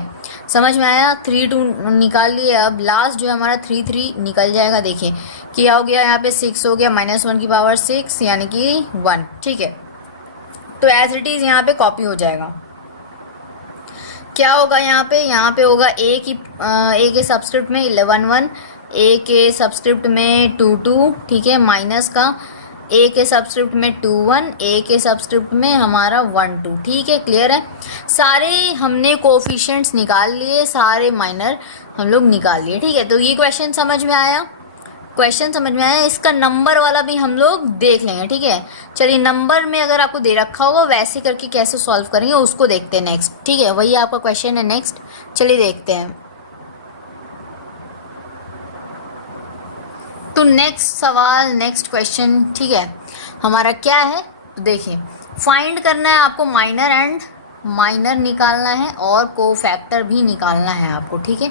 समझ में आया? 3 2 निकाल लिए। अब लास्ट जो है हमारा 3 3 निकल जाएगा। देखिए क्या हो गया, यहाँ पे 6 हो गया, -1 की पावर 6 यानी कि 1, ठीक है। तो एज इट इज़ यहाँ पे कॉपी हो जाएगा। क्या होगा यहाँ पे होगा A के सब्सक्रिप्ट में 11 1, A के सब्सक्रिप्ट में 2 2, ठीक है, माइनस का A के सब्सक्रिप्ट में 2 1, A के सब्सक्रिप्ट में हमारा 1 2, ठीक है। क्लियर है? सारे हमने कोफिशिएंट्स निकाल लिए, सारे माइनर हम लोग निकाल लिए, ठीक है। तो ये क्वेश्चन समझ में आया, इसका नंबर वाला भी हम लोग देख लेंगे, ठीक है। चलिए, नंबर में अगर आपको दे रखा होगा वैसे करके कैसे सॉल्व करेंगे उसको देखते हैं नेक्स्ट, ठीक है। वही आपका क्वेश्चन है नेक्स्ट, चलिए देखते हैं। तो नेक्स्ट सवाल, नेक्स्ट क्वेश्चन, ठीक है, हमारा क्या है, तो देखिए फाइंड करना है आपको, माइनर निकालना है और कोफैक्टर भी निकालना है आपको, ठीक है।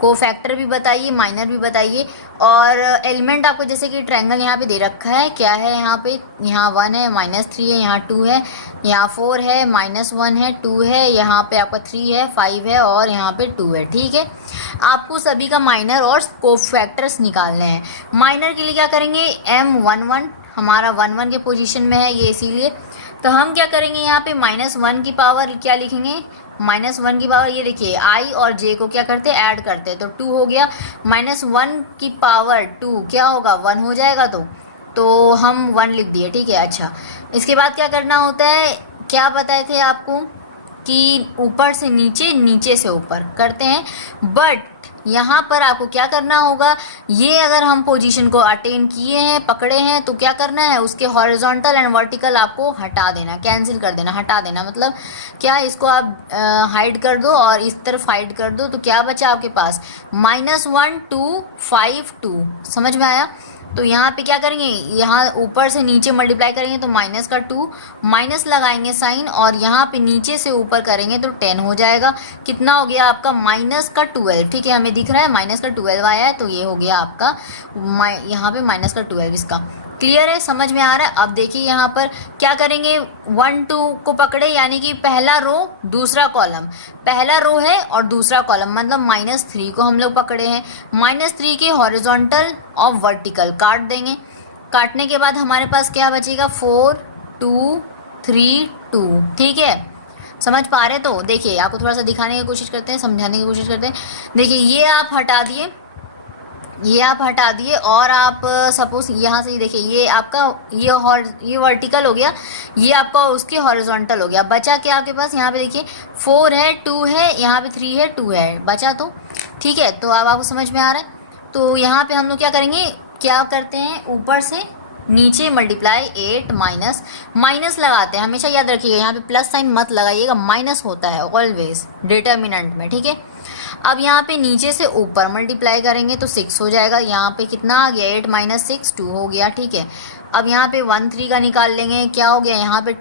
कोफैक्टर भी बताइए, माइनर भी बताइए। और एलिमेंट आपको जैसे कि ट्रायंगल यहाँ पे दे रखा है, क्या है यहाँ पे, यहाँ 1 है, -3 है, यहाँ 2 है, यहाँ 4 है, -1 है, 2 है, यहाँ पे आपका 3 है, 5 है और यहाँ पे 2 है, ठीक है। आपको सभी का माइनर और कोफैक्टर्स निकालने हैं। माइनर के लिए क्या करेंगे, M11 हमारा 1 1 के पोजीशन में है ये, इसीलिए तो हम क्या करेंगे, यहाँ पे -1 की पावर क्या लिखेंगे, -1 की पावर, ये देखिए I और J को क्या करते हैं, ऐड करते हैं, तो 2 हो गया। -1 की पावर 2 क्या होगा, 1 हो जाएगा। तो हम 1 लिख दिए, ठीक है। अच्छा, इसके बाद क्या करना होता है, क्या बताए थे आपको कि ऊपर से नीचे, नीचे से ऊपर करते हैं, बट यहाँ पर आपको क्या करना होगा, ये अगर हम पोजीशन को अटेन किए हैं, पकड़े हैं, तो क्या करना है, उसके हॉरिजॉन्टल एंड वर्टिकल आपको हटा देना, कैंसिल कर देना, हटा देना, मतलब क्या, इसको आप हाइड कर दो और इस तरफ हाइड कर दो, तो क्या बचा आपके पास, -1 2 5 2। समझ में आया? तो यहाँ पे क्या करेंगे, यहाँ ऊपर से नीचे मल्टीप्लाई करेंगे तो माइनस का 2, माइनस लगाएंगे साइन, और यहाँ पे नीचे से ऊपर करेंगे तो 10 हो जाएगा। कितना हो गया आपका, -12, ठीक है, हमें दिख रहा है -12 आया है, तो ये हो गया आपका यहाँ पे -12 इसका। क्लियर है? समझ में आ रहा है? अब देखिए यहाँ पर क्या करेंगे, 1 2 को पकड़े, यानी कि पहला रो दूसरा कॉलम, पहला रो है और दूसरा कॉलम, मतलब -3 को हम लोग पकड़े हैं। -3 के हॉरिजॉन्टल और वर्टिकल काट देंगे। काटने के बाद हमारे पास क्या बचेगा, 4 2 3 2, ठीक है। समझ पा रहे? तो देखिए आपको थोड़ा सा दिखाने की कोशिश करते हैं, समझाने की कोशिश करते हैं। देखिए ये आप हटा दिए, और आप सपोज यहाँ से देखिए, ये आपका ये वर्टिकल हो गया, ये आपका उसके हॉरिजॉन्टल हो गया। बचा क्या आपके पास, यहाँ पे देखिए 4 है, 2 है, यहाँ पे 3 है, 2 है, बचा, तो ठीक है। तो अब आपको समझ में आ रहा है? तो यहाँ पे हम लोग क्या करेंगे, क्या करते हैं, ऊपर से नीचे मल्टीप्लाई 8 माइनस लगाते हैं, हमेशा याद रखिएगा यहाँ पे प्लस साइन मत लगाइएगा, माइनस होता है ऑलवेज डिटर्मिनेंट में, ठीक है। अब यहाँ पे नीचे से ऊपर मल्टीप्लाई करेंगे तो 6 हो जाएगा। यहाँ पे कितना आ गया, 8 - 6 2 हो गया, ठीक है। अब यहाँ पे 1 3 का निकाल लेंगे, क्या हो गया, यहाँ पे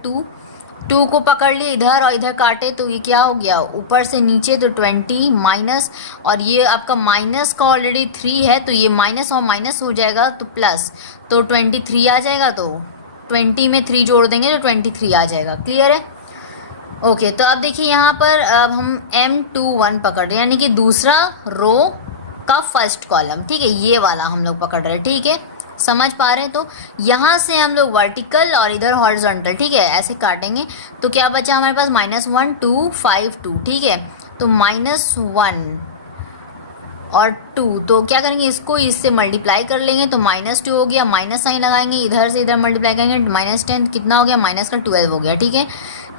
2 को पकड़ लिए इधर और इधर काटे, तो ये क्या हो गया, ऊपर से नीचे तो 20 माइनस, और ये आपका माइनस का ऑलरेडी 3 है, तो ये माइनस और माइनस हो जाएगा तो प्लस, तो 23 आ जाएगा। तो 20 में 3 जोड़ देंगे तो 23 आ जाएगा। क्लियर है? ओके, तो अब देखिए यहाँ पर अब हम M21 पकड़ रहे हैं, यानी कि दूसरा रो का फर्स्ट कॉलम, ठीक है, ये वाला हम लोग पकड़ रहे हैं, ठीक है। समझ पा रहे हैं? तो यहाँ से हम लोग वर्टिकल और इधर हॉरिजॉन्टल, ठीक है, ऐसे काटेंगे। तो क्या बचा हमारे पास -1 2 5 2, ठीक है। तो -1 और 2, तो क्या करेंगे, इसको इससे मल्टीप्लाई कर लेंगे तो -2 हो गया, माइनस साइन लगाएंगे, इधर से इधर मल्टीप्लाई करेंगे, -10 कितना हो गया, -12 हो गया, ठीक है,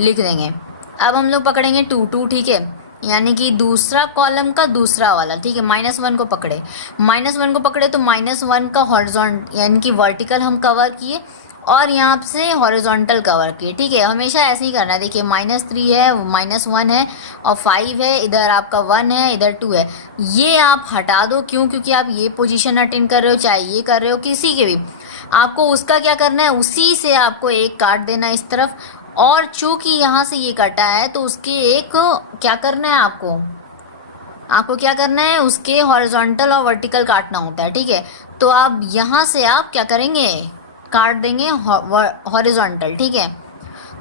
लिख देंगे। अब हम लोग पकड़ेंगे 2 2, ठीक है, यानी कि दूसरा कॉलम का दूसरा वाला, ठीक है, -1 को पकड़े, -1 को पकड़े तो -1 का हॉरिजॉन्टल यानी कि वर्टिकल हम कवर किए और यहाँ से हॉरिजॉन्टल कवर किए, ठीक है। हमेशा ऐसे ही करना है। देखिए -3 है, -1 है और 5 है, इधर आपका 1 है, इधर 2 है, ये आप हटा दो। क्यों? क्योंकि आप ये पोजीशन अटेंड कर रहे हो, चाहे ये कर रहे हो, किसी के भी, आपको उसका क्या करना है, उसी से आपको एक काट देना इस तरफ। और चूंकि यहाँ से ये कटा है तो उसके एक क्या करना है, आपको क्या करना है, उसके हॉरिजॉन्टल और वर्टिकल काटना होता है, ठीक है। तो आप यहाँ से आप क्या करेंगे, काट देंगे हॉरिजॉन्टल, ठीक है।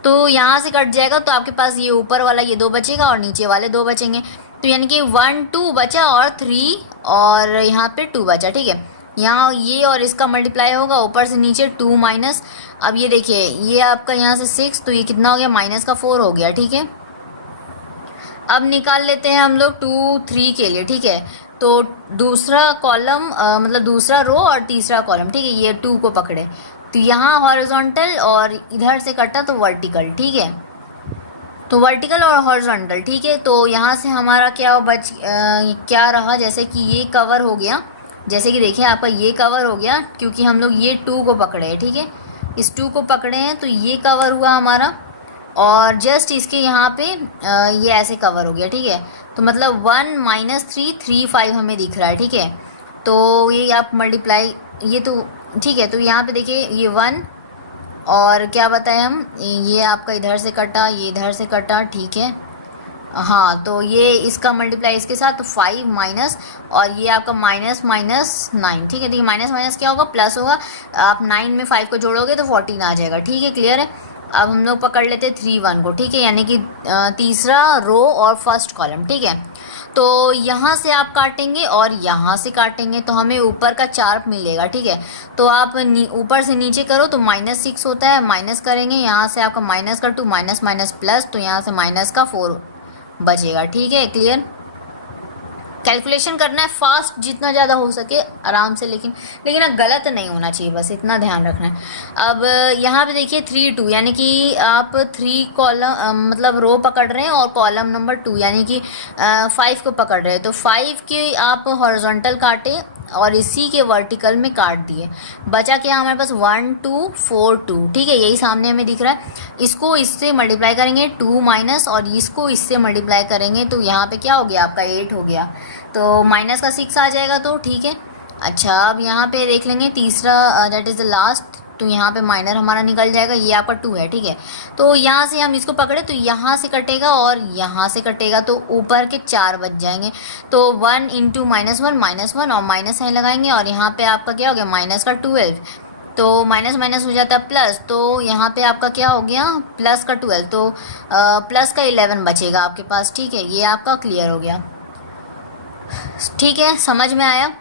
तो यहाँ से कट जाएगा तो आपके पास ये ऊपर वाला ये 2 बचेगा और नीचे वाले 2 बचेंगे। तो यानी कि 1 2 बचा और 3 और यहाँ पे 2 बचा, ठीक है। यहाँ ये और इसका मल्टीप्लाई होगा, ऊपर से नीचे 2 माइनस। अब ये देखिए, ये आपका यहाँ से 6, तो ये कितना हो गया, -4 हो गया, ठीक है। अब निकाल लेते हैं हम लोग 2 3 के लिए, ठीक है। तो दूसरा कॉलम मतलब दूसरा रो और तीसरा कॉलम, ठीक है, ये 2 को पकड़े तो यहाँ हॉरिजॉन्टल और इधर से कटा तो वर्टिकल, ठीक है। तो वर्टिकल और हॉरिजॉन्टल, ठीक है। तो यहाँ से हमारा क्या रहा, जैसे कि ये कवर हो गया, जैसे कि देखिए आपका ये कवर हो गया क्योंकि हम लोग ये 2 को पकड़े हैं, ठीक है, इस 2 को पकड़े हैं तो ये कवर हुआ हमारा और जस्ट इसके यहाँ पे ये ऐसे कवर हो गया, ठीक है। तो मतलब 1 -3 3 5 हमें दिख रहा है, ठीक है। तो ये आप मल्टीप्लाई, ये तो ठीक है। तो यहाँ पे देखिए ये 1 और क्या बताएं हम, ये आपका इधर से कटा, ये इधर से कटा, ठीक है। हाँ, तो ये इसका मल्टीप्लाई इसके साथ तो 5 माइनस और ये आपका -9, ठीक है। तो ये माइनस माइनस क्या होगा, प्लस होगा। आप 9 में 5 को जोड़ोगे तो 14 आ जाएगा, ठीक है, क्लियर है। अब हम लोग पकड़ लेते हैं 3 1 को, ठीक है, यानी कि तीसरा रो और फर्स्ट कॉलम, ठीक है। तो यहाँ से आप काटेंगे और यहाँ से काटेंगे तो हमें ऊपर का 4 मिलेगा, ठीक है। तो आप ऊपर से नीचे करो तो -6 होता है, माइनस करेंगे, यहाँ से आपका -2 माइनस माइनस प्लस, तो यहाँ से -4 बचेगा, ठीक है, क्लियर। कैलकुलेशन करना है फास्ट जितना ज़्यादा हो सके आराम से, लेकिन ना गलत नहीं होना चाहिए, बस इतना ध्यान रखना है। अब यहाँ पे देखिए 3 2 यानी कि आप 3 कॉलम मतलब रो पकड़ रहे हैं और कॉलम नंबर 2 यानी कि 5 को पकड़ रहे हैं। तो 5 के आप हॉरिजॉन्टल काटे और इसी के वर्टिकल में काट दिए, बचा क्या हमारे पास 1 2 4 2, ठीक है, यही सामने हमें दिख रहा है। इसको इससे मल्टीप्लाई करेंगे 2 माइनस और इसको इससे मल्टीप्लाई करेंगे तो यहाँ पे क्या हो गया, आपका 8 हो गया, तो माइनस का 6 आ जाएगा, तो ठीक है। अच्छा, अब यहाँ पे देख लेंगे तीसरा, दैट इज़ द लास्ट, तो यहाँ पे माइनर हमारा निकल जाएगा, ये आपका 2 है, ठीक है। तो यहाँ से हम इसको पकड़े तो यहाँ से कटेगा और यहाँ से कटेगा तो ऊपर के 4 बच जाएंगे। तो 1 × -1 और माइनस साइन लगाएंगे और यहाँ पे आपका क्या हो गया, -12, तो माइनस माइनस हो जाता है प्लस, तो यहाँ पे आपका क्या हो गया, +12, तो प्लस का 11 बचेगा आपके पास, ठीक है। ये आपका क्लियर हो गया, ठीक है, समझ में आया।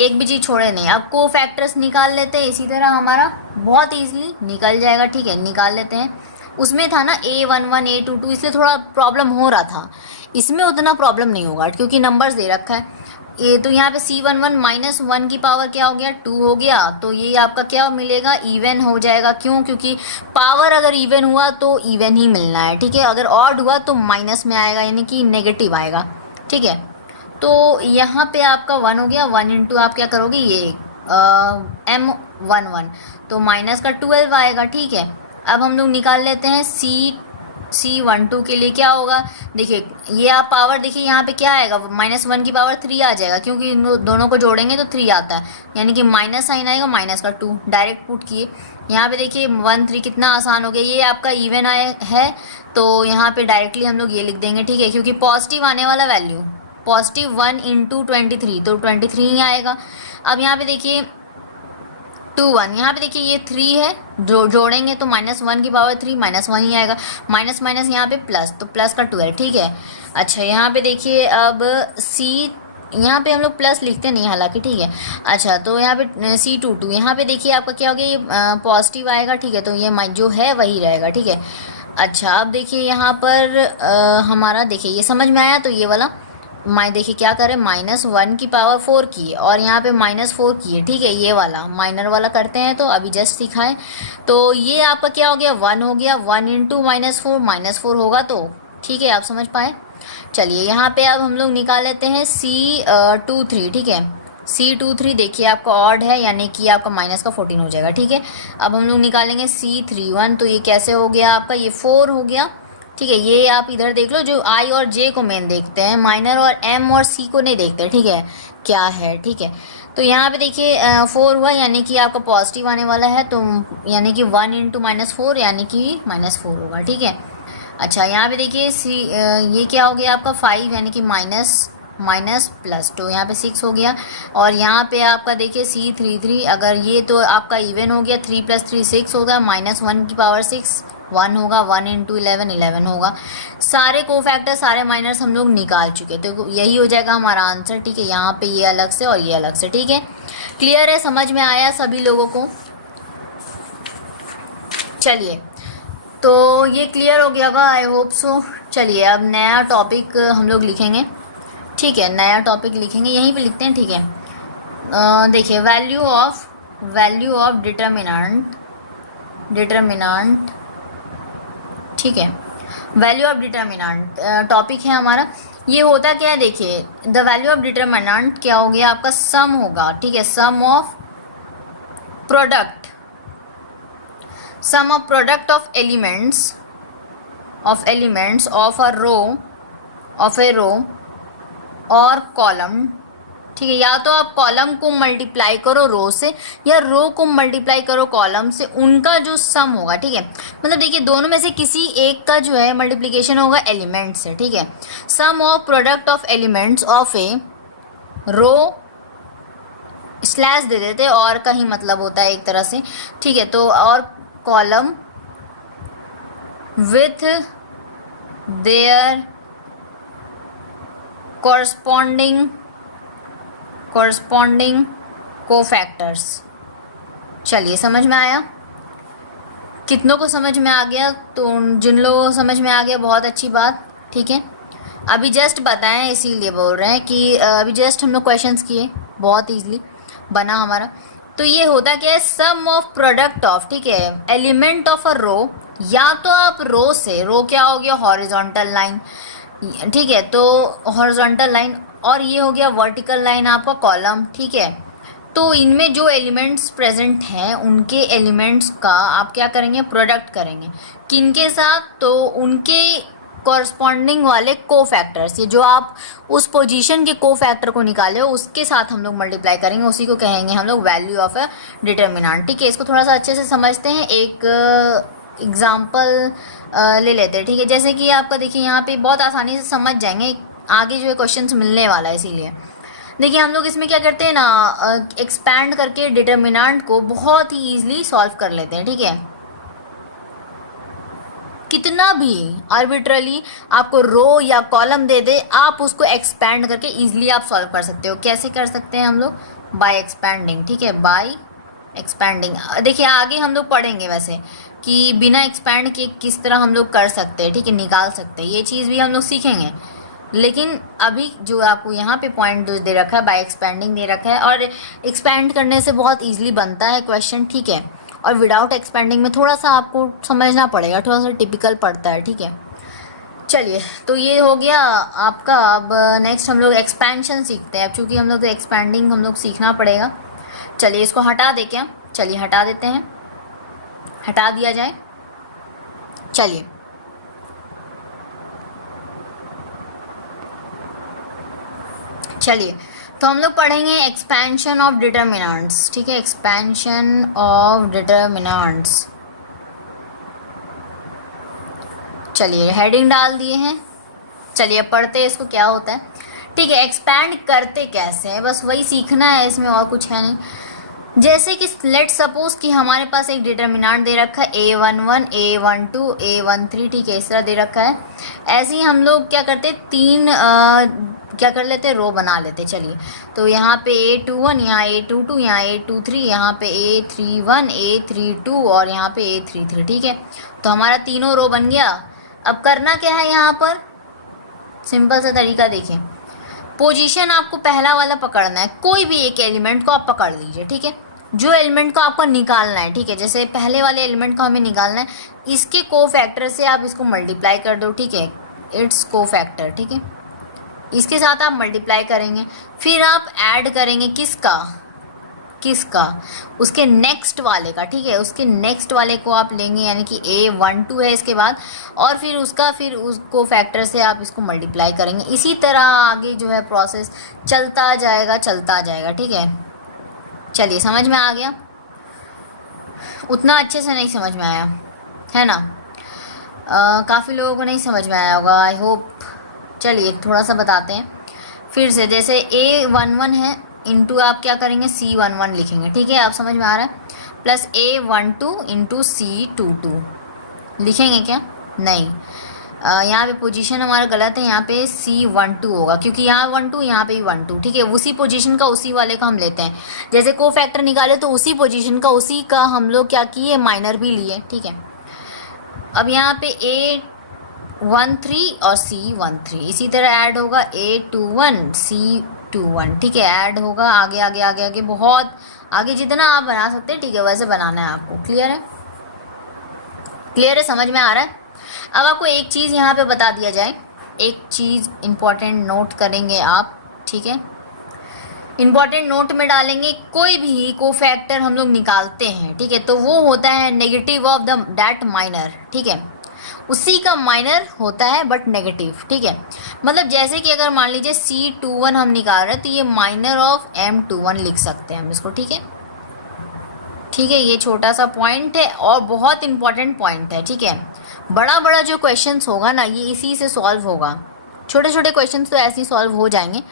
एक भी चीज़ छोड़े नहीं। अब को फैक्टर्स निकाल लेते हैं, इसी तरह हमारा बहुत ईजिली निकल जाएगा, ठीक है, निकाल लेते हैं। उसमें था ना A11 A22, इसलिए थोड़ा प्रॉब्लम हो रहा था, इसमें उतना प्रॉब्लम नहीं होगा क्योंकि नंबर्स दे रखा है। ये तो यहाँ पे C11 -1 की पावर क्या हो गया, 2 हो गया, तो ये आपका क्या मिलेगा, इवन हो जाएगा। क्यों? क्योंकि पावर अगर इवन हुआ तो इवन ही मिलना है, ठीक है, अगर ऑड हुआ तो माइनस में आएगा यानी कि नेगेटिव आएगा, ठीक है। तो यहाँ पे आपका 1 हो गया, 1 × आप क्या करोगे, ये M11 तो माइनस का 12 आएगा, ठीक है। अब हम लोग निकाल लेते हैं C12 के लिए क्या होगा, देखिए ये आप पावर देखिए यहाँ पे क्या आएगा, -1 की पावर 3 आ जाएगा क्योंकि दोनों को जोड़ेंगे तो 3 आता है, यानी कि माइनस साइन आएगा, माइनस का 2 डायरेक्ट पुट किए। यहाँ पे देखिए 1 3 कितना आसान हो गया, ये आपका इवन है तो यहाँ पे डायरेक्टली हम लोग ये लिख देंगे, ठीक है, क्योंकि पॉजिटिव आने वाला वैल्यू +1 × 23 तो 23 ही आएगा। अब यहाँ पे देखिए 2 1, यहाँ पे देखिए ये 3 है, जोड़ेंगे तो -1 की पावर 3 -1 ही आएगा, माइनस माइनस यहाँ पे प्लस, तो प्लस का 12, ठीक है। अच्छा, यहाँ पे देखिए अब यहाँ पे हम लोग प्लस लिखते नहीं हालांकि, ठीक है। अच्छा, तो यहाँ पे C22 यहाँ पे देखिए आपका क्या हो गया, ये पॉजिटिव आएगा, ठीक है। तो ये जो है वही रहेगा, ठीक है। अच्छा, अब देखिए यहाँ पर हमारा देखिए ये समझ में आया। तो ये वाला देखिए क्या करें, -1 की पावर 4 की और यहाँ पे -4 की है, ठीक है। ये वाला माइनर वाला करते हैं, तो अभी जस्ट सिखाएं। तो ये आपका क्या हो गया, 1 हो गया। 1 इंटू -4 होगा, तो ठीक है, आप समझ पाए। चलिए यहाँ पे अब हम लोग निकाल लेते हैं C23, ठीक है। C23 देखिए आपका ऑड है, यानी कि आपका माइनस का 14 हो जाएगा, ठीक है। अब हम लोग निकालेंगे C31, तो ये कैसे हो गया आपका, ये 4 हो गया, ठीक है। ये आप इधर देख लो, जो I और J को मेन देखते हैं, माइनर और M और C को नहीं देखते, ठीक है, क्या है, ठीक है। तो यहाँ पे देखिए 4 हुआ, यानी कि आपका पॉजिटिव आने वाला है, तो यानी कि 1 इंटू -4 यानी कि -4 होगा, ठीक है। अच्छा, यहाँ पे देखिए ये क्या हो गया आपका 5, यानी कि माइनस प्लस, तो यहाँ पे 6 हो गया। और यहाँ पे आपका देखिए C33, अगर ये तो आपका इवन हो गया, 3 + 3 6 होगा, -1 की पावर 6 1 होगा, 1 इंटू 11 होगा। सारे कोफैक्टर सारे माइनर्स हम लोग निकाल चुके, तो यही हो जाएगा हमारा आंसर, ठीक है। यहाँ पे ये अलग से और ये अलग से, ठीक है। क्लियर है, समझ में आया सभी लोगों को। चलिए, तो ये क्लियर हो गया होगा, आई होप सो। चलिए, अब नया टॉपिक हम लोग लिखेंगे, ठीक है। नया टॉपिक लिखेंगे, यहीं पे लिखते हैं, ठीक है। देखिए वैल्यू ऑफ डिटर्मिनेंट, ठीक है। वैल्यू ऑफ डिटर्मिनेंट टॉपिक है हमारा। ये होता क्या है, देखिए द वैल्यू ऑफ डिटर्मिनेंट क्या हो गया आपका, सम होगा, ठीक है। Sum of product of elements of a row और कॉलम, ठीक है। या तो आप कॉलम को मल्टीप्लाई करो रो से, या रो को मल्टीप्लाई करो कॉलम से, उनका जो सम होगा, ठीक है। मतलब देखिए दोनों में से किसी एक का जो है मल्टीप्लिकेशन होगा एलिमेंट से, ठीक है। Sum of product of elements of a row slash दे देते, और का ही मतलब होता है एक तरह से, ठीक है। तो और column with their corresponding cofactors. चलिए, समझ में आया, कितनों को समझ में आ गया, तो जिन लोगों को समझ में आ गया बहुत अच्छी बात, ठीक है। अभी जस्ट बताएं, इसीलिए बोल रहे हैं कि अभी जस्ट हम लोग क्वेश्चंस किए, बहुत इजीली बना हमारा। तो ये होता क्या है, सम ऑफ प्रोडक्ट ऑफ, ठीक है, एलिमेंट ऑफ अ रो, या तो आप रो से, रो क्या हो गया, हॉरिजॉन्टल लाइन, ठीक है। तो हॉरिजॉन्टल लाइन, और ये हो गया वर्टिकल लाइन आपका कॉलम, ठीक है। तो इनमें जो एलिमेंट्स प्रेजेंट हैं, उनके एलिमेंट्स का आप क्या करेंगे, प्रोडक्ट करेंगे, किनके साथ, तो उनके कॉरस्पॉन्डिंग वाले कोफैक्टर्स, ये जो आप उस पोजीशन के कोफैक्टर को निकाले हो उसके साथ हम लोग मल्टीप्लाई करेंगे, उसी को कहेंगे हम लोग वैल्यू ऑफ अ डिटर्मिनेंट, ठीक है। इसको थोड़ा सा अच्छे से समझते हैं, एक एग्जाम्पल ले लेते हैं, ठीक है। जैसे कि आपका देखिए यहाँ पे बहुत आसानी से समझ जाएंगे, आगे जो है क्वेश्चंस मिलने वाला है, इसीलिए देखिए हम लोग इसमें क्या करते हैं ना, एक्सपैंड करके डिटर्मिनेंट को बहुत ही ईजिली सॉल्व कर लेते हैं, ठीक है। कितना भी आर्बिट्रली आपको रो या कॉलम दे दे, आप उसको एक्सपैंड करके ईजिली आप सॉल्व कर सकते हो। कैसे कर सकते हैं हम लोग, बाय एक्सपैंडिंग, ठीक है, बाय एक्सपैंडिंग। देखिए आगे हम लोग पढ़ेंगे वैसे कि बिना एक्सपैंड के किस तरह हम लोग कर सकते हैं, ठीक है, निकाल सकते हैं, ये चीज़ भी हम लोग सीखेंगे। लेकिन अभी जो आपको यहाँ पे पॉइंट दे रखा है, बाय एक्सपैंडिंग दे रखा है, और एक्सपैंड करने से बहुत ईजिली बनता है क्वेश्चन, ठीक है। और विदाउट एक्सपैंडिंग में थोड़ा सा आपको समझना पड़ेगा, थोड़ा सा टिपिकल पड़ता है, ठीक है। चलिए, तो ये हो गया आपका। अब नेक्स्ट हम लोग एक्सपेंशन सीखते हैं, अब चूँकि हम लोग तो एक्सपैंडिंग हम लोग सीखना पड़ेगा। चलिए इसको हटा दे क्या, चलिए हटा देते हैं, हटा दिया जाए। चलिए तो हम लोग पढ़ेंगे एक्सपेंशन ऑफ डिटर्मिनेंट्स, ठीक है, एक्सपेंशन ऑफ डिटर्मिनेंट्स। चलिए हेडिंग डाल दिए हैं, चलिए पढ़ते हैं इसको क्या होता है, ठीक है। एक्सपैंड करते कैसे हैं, बस वही सीखना है, इसमें और कुछ है नहीं। जैसे कि लेट सपोज कि हमारे पास एक डिटर्मिनेंट दे रखा है A11, A12, A13, ठीक है, इस तरह दे रखा है। ऐसे ही हम लोग क्या करते हैं, क्या कर लेते, रो बना लेते। चलिए, तो यहाँ पे A21, यहाँ A22, यहाँ A23, यहाँ पे A31, A32 और यहाँ पे A33, ठीक है। तो हमारा तीनों रो बन गया। अब करना क्या है यहाँ पर, सिंपल सा तरीका देखिए, पोजीशन आपको पहला वाला पकड़ना है, कोई भी एक एलिमेंट को आप पकड़ लीजिए, ठीक है। जो एलिमेंट को आपको निकालना है, ठीक है, जैसे पहले वाले एलिमेंट को हमें निकालना है, इसके कोफैक्टर से आप इसको मल्टीप्लाई कर दो, ठीक है, इट्स कोफैक्टर, ठीक है, इसके साथ आप मल्टीप्लाई करेंगे, फिर आप ऐड करेंगे किसका, उसके नेक्स्ट वाले का, ठीक है, उसके नेक्स्ट वाले को आप लेंगे, यानी कि A12 है इसके बाद, और फिर उसको फैक्टर से आप इसको मल्टीप्लाई करेंगे। इसी तरह आगे जो है प्रोसेस चलता जाएगा, ठीक है। चलिए, समझ में आ गया? उतना अच्छे से नहीं समझ में आया है ना, काफ़ी लोगों को नहीं समझ में आया होगा, आई होप। चलिए थोड़ा सा बताते हैं फिर से। जैसे A11 है, इंटू आप क्या करेंगे, C11 लिखेंगे, ठीक है, आप समझ में आ रहा है, प्लस A12 इंटू C22 लिखेंगे क्या, नहीं, यहाँ पे पोजीशन हमारा गलत है, यहाँ पे C12 होगा, क्योंकि यहाँ 12, यहाँ पे भी 12, ठीक है। उसी पोजीशन का उसी वाले का हम लेते हैं, जैसे को फैक्टर निकाले तो उसी पोजीशन का उसी का हम लोग क्या किए, माइनर भी लिए, ठीक है। अब यहाँ पे A13 और C13 इसी तरह ऐड होगा, A21 C21, ठीक है, ऐड होगा, आगे बहुत आगे जितना आप बना सकते हैं, ठीक है, वैसे बनाना है आपको। क्लियर है, समझ में आ रहा है? अब आपको एक चीज़ यहाँ पे बता दिया जाए, एक चीज़ इम्पॉर्टेंट नोट करेंगे आप, ठीक है, इम्पॉर्टेंट नोट में डालेंगे, कोई भी कोफैक्टर हम लोग निकालते हैं, ठीक है, तो वो होता है negative of the that minor, ठीक है, उसी का माइनर होता है बट नेगेटिव, ठीक है। मतलब जैसे कि अगर मान लीजिए C21 हम निकाल रहे हैं, तो ये माइनर ऑफ M21 लिख सकते हैं हम इसको, ठीक है, ये छोटा सा पॉइंट है और बहुत इंपॉर्टेंट पॉइंट है, ठीक है। बड़ा जो क्वेश्चंस होगा ना, ये इसी से सॉल्व होगा, छोटे क्वेश्चंस तो ऐसे ही सॉल्व हो जाएंगे,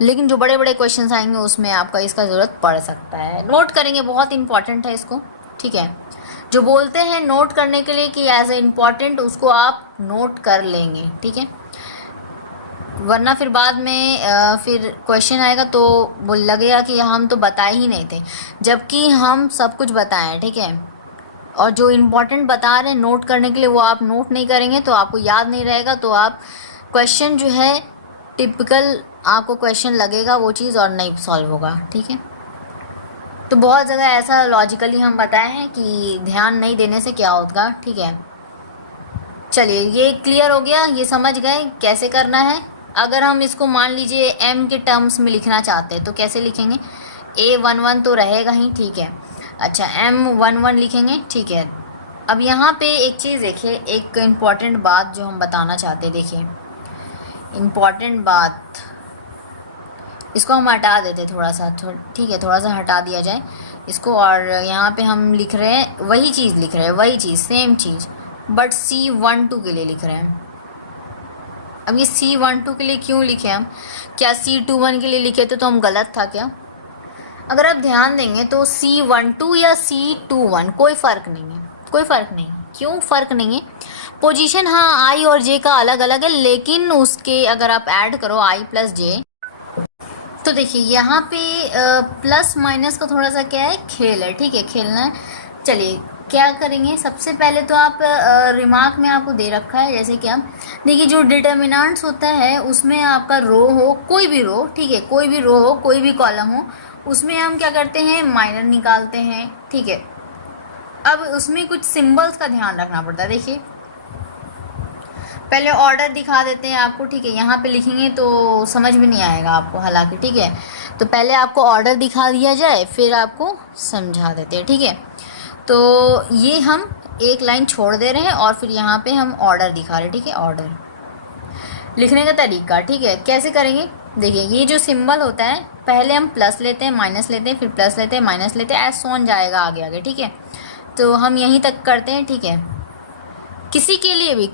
लेकिन जो बड़े क्वेश्चंस आएंगे उसमें आपका इसका ज़रूरत पड़ सकता है। नोट करेंगे, बहुत इंपॉर्टेंट है इसको, ठीक है। जो बोलते हैं नोट करने के लिए कि एज ए इम्पॉर्टेंट, उसको आप नोट कर लेंगे, ठीक है, वरना फिर बाद में फिर क्वेश्चन आएगा तो वो लगेगा कि हम तो बताए ही नहीं थे, जबकि हम सब कुछ बताएं, ठीक है। और जो इम्पोर्टेंट बता रहे हैं नोट करने के लिए, वो आप नोट नहीं करेंगे तो आपको याद नहीं रहेगा, तो आप क्वेश्चन जो है टिपिकल आपको क्वेश्चन लगेगा वो चीज़ और नहीं सॉल्व होगा, ठीक है। तो बहुत जगह ऐसा लॉजिकली हम बताए हैं कि ध्यान नहीं देने से क्या होगा, ठीक है। चलिए, ये क्लियर हो गया, ये समझ गए कैसे करना है। अगर हम इसको मान लीजिए m के टर्म्स में लिखना चाहते हैं तो कैसे लिखेंगे, A11 तो रहेगा ही, ठीक है, अच्छा M11 लिखेंगे, ठीक है। अब यहाँ पे एक चीज़ देखिए, एक इम्पॉर्टेंट बात जो हम बताना चाहते हैं, देखिए इम्पॉर्टेंट बात, इसको हम हटा देते थोड़ा सा, ठीक है, थोड़ा सा हटा दिया जाए इसको, और यहाँ पे हम लिख रहे हैं वही चीज़ सेम चीज़, बट C12 के लिए लिख रहे हैं। अब ये C12 के लिए क्यों लिखे हम, क्या C21 के लिए लिखे थे तो हम गलत था क्या? अगर आप ध्यान देंगे तो C12 या C21 कोई फ़र्क नहीं। क्यों फ़र्क नहीं है? पोजीशन हाँ I और J का अलग अलग है, लेकिन उसके अगर आप ऐड करो I प्लस J, तो देखिए यहाँ पे प्लस माइनस का थोड़ा सा क्या है, खेल है, ठीक है, खेलना है। चलिए क्या करेंगे, सबसे पहले तो आप रिमार्क में आपको दे रखा है, जैसे कि आप देखिए जो डिटर्मिनेंट्स होता है उसमें आपका रो हो, कोई भी रो, ठीक है, कोई भी रो हो, कोई भी कॉलम हो, उसमें हम क्या करते हैं, माइनर निकालते हैं, ठीक है। अब उसमें कुछ सिंबल्स का ध्यान रखना पड़ता है। देखिए पहले ऑर्डर दिखा देते हैं आपको, ठीक है, यहाँ पे लिखेंगे तो समझ में नहीं आएगा आपको हालांकि, ठीक है, तो पहले आपको ऑर्डर दिखा दिया जाए फिर आपको समझा देते हैं, ठीक है। तो ये हम एक लाइन छोड़ दे रहे हैं और फिर यहाँ पे हम ऑर्डर दिखा रहे हैं, ठीक है, ऑर्डर लिखने का तरीका, ठीक है, कैसे करेंगे। देखिए ये जो सिंबल होता है, पहले हम प्लस लेते हैं, माइनस लेते हैं, फिर प्लस लेते हैं, माइनस लेते हैं, ऐसे ऑन जाएगा आगे, ठीक है। तो हम यहीं तक करते हैं, ठीक है। किसी के लिए भी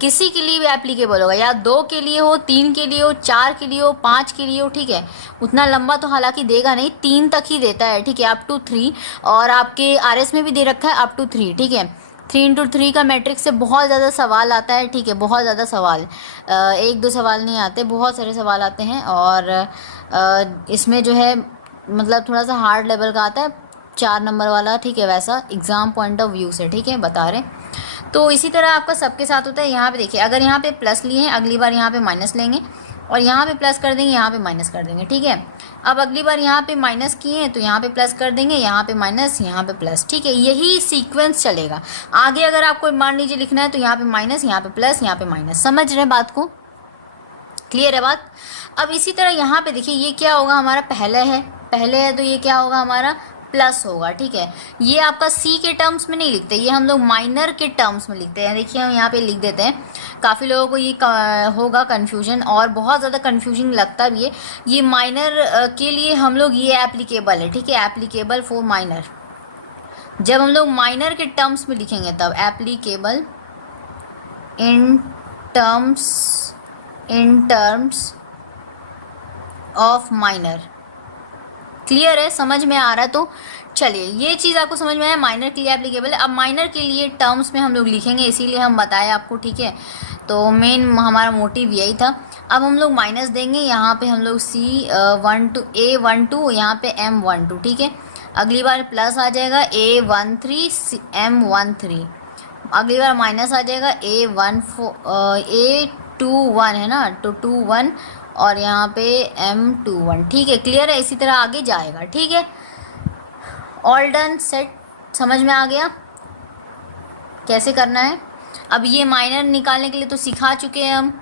एप्लीकेबल होगा, या 2 के लिए हो, 3 के लिए हो, 4 के लिए हो, 5 के लिए हो, ठीक है। उतना लंबा तो हालांकि देगा नहीं, 3 तक ही देता है, ठीक है, अप टू 3, और आपके RS में भी दे रखा है अप टू 3, ठीक है। 3 into 3 का मैट्रिक्स से बहुत ज़्यादा सवाल आता है, ठीक है, बहुत ज़्यादा सवाल, 1-2 सवाल नहीं आते, बहुत सारे सवाल आते हैं। और इसमें जो है मतलब थोड़ा सा हार्ड लेवल का आता है, 4 नंबर वाला, ठीक है, वैसा एग्ज़ाम पॉइंट ऑफ व्यू से, ठीक है, बता रहे। तो इसी तरह आपका सबके साथ होता है। यहाँ पे देखिए, अगर यहाँ पे प्लस लिए हैं, अगली बार यहाँ पे माइनस लेंगे, और यहाँ पे प्लस कर देंगे, यहाँ पे माइनस कर देंगे, ठीक है। अब अगली बार यहाँ पे माइनस किए हैं तो यहाँ पे प्लस कर देंगे, यहाँ पे माइनस, यहाँ पे प्लस, ठीक है। यही सीक्वेंस चलेगा आगे। अगर आपको मान लीजिए लिखना है तो यहाँ पे माइनस, यहाँ पे प्लस, यहाँ पे माइनस। समझ रहे हैं बात को? क्लियर है बात? अब इसी तरह यहाँ पे देखिए, ये क्या होगा, हमारा पहले है तो ये क्या होगा, हमारा प्लस होगा, ठीक है। ये आपका सी के टर्म्स में नहीं लिखते, ये हम लोग माइनर के टर्म्स में लिखते हैं। देखिए हम यहाँ पे लिख देते हैं, काफ़ी लोगों को ये होगा कन्फ्यूजन, और बहुत ज़्यादा कन्फ्यूजन लगता भी है। ये माइनर के लिए हम लोग, ये एप्लीकेबल है, ठीक है, एप्लीकेबल फॉर माइनर। जब हम लोग माइनर के टर्म्स में लिखेंगे तब applicable in terms of minor. Clear है? समझ में आ रहा है? तो चलिए, ये चीज़ आपको समझ में आया, माइनर के लिए एप्लीकेबल है। अब माइनर के लिए टर्म्स में हम लोग लिखेंगे, इसीलिए हम बताए आपको, ठीक है। तो मेन हमारा मोटिव यही था। अब हम लोग माइनस देंगे, यहाँ पे हम लोग A12 यहाँ पे M12, ठीक है। अगली बार प्लस आ जाएगा A13 M13, अगली बार माइनस आ जाएगा A21 है ना, तो 21, और यहाँ पे M21, ठीक है। क्लियर है? इसी तरह आगे जाएगा, ठीक है। ऑल डन, सेट, समझ में आ गया कैसे करना है। अब ये माइनर निकालने के लिए तो सिखा चुके हैं हम,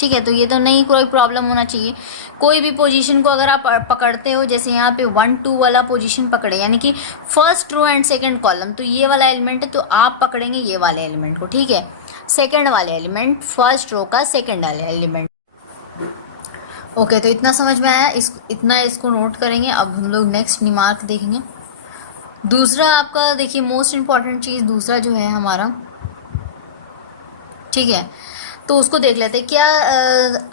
ठीक है। तो ये तो नहीं कोई प्रॉब्लम होना चाहिए। कोई भी पोजीशन को अगर आप पकड़ते हो, जैसे यहाँ पे 1-2 वाला पोजीशन पकड़े, यानी कि first row and second column, तो ये वाला एलिमेंट है तो आप पकड़ेंगे ये वाले एलिमेंट को, ठीक है। सेकंड वाले एलिमेंट, फर्स्ट रो का सेकंड वाले एलिमेंट। ओके, तो इतना समझ में आया, इतना इसको नोट करेंगे। अब हम लोग नेक्स्ट रिमार्क देखेंगे। दूसरा आपका देखिए, मोस्ट इम्पॉर्टेंट चीज़ दूसरा जो है हमारा, ठीक है, तो उसको देख लेते हैं। क्या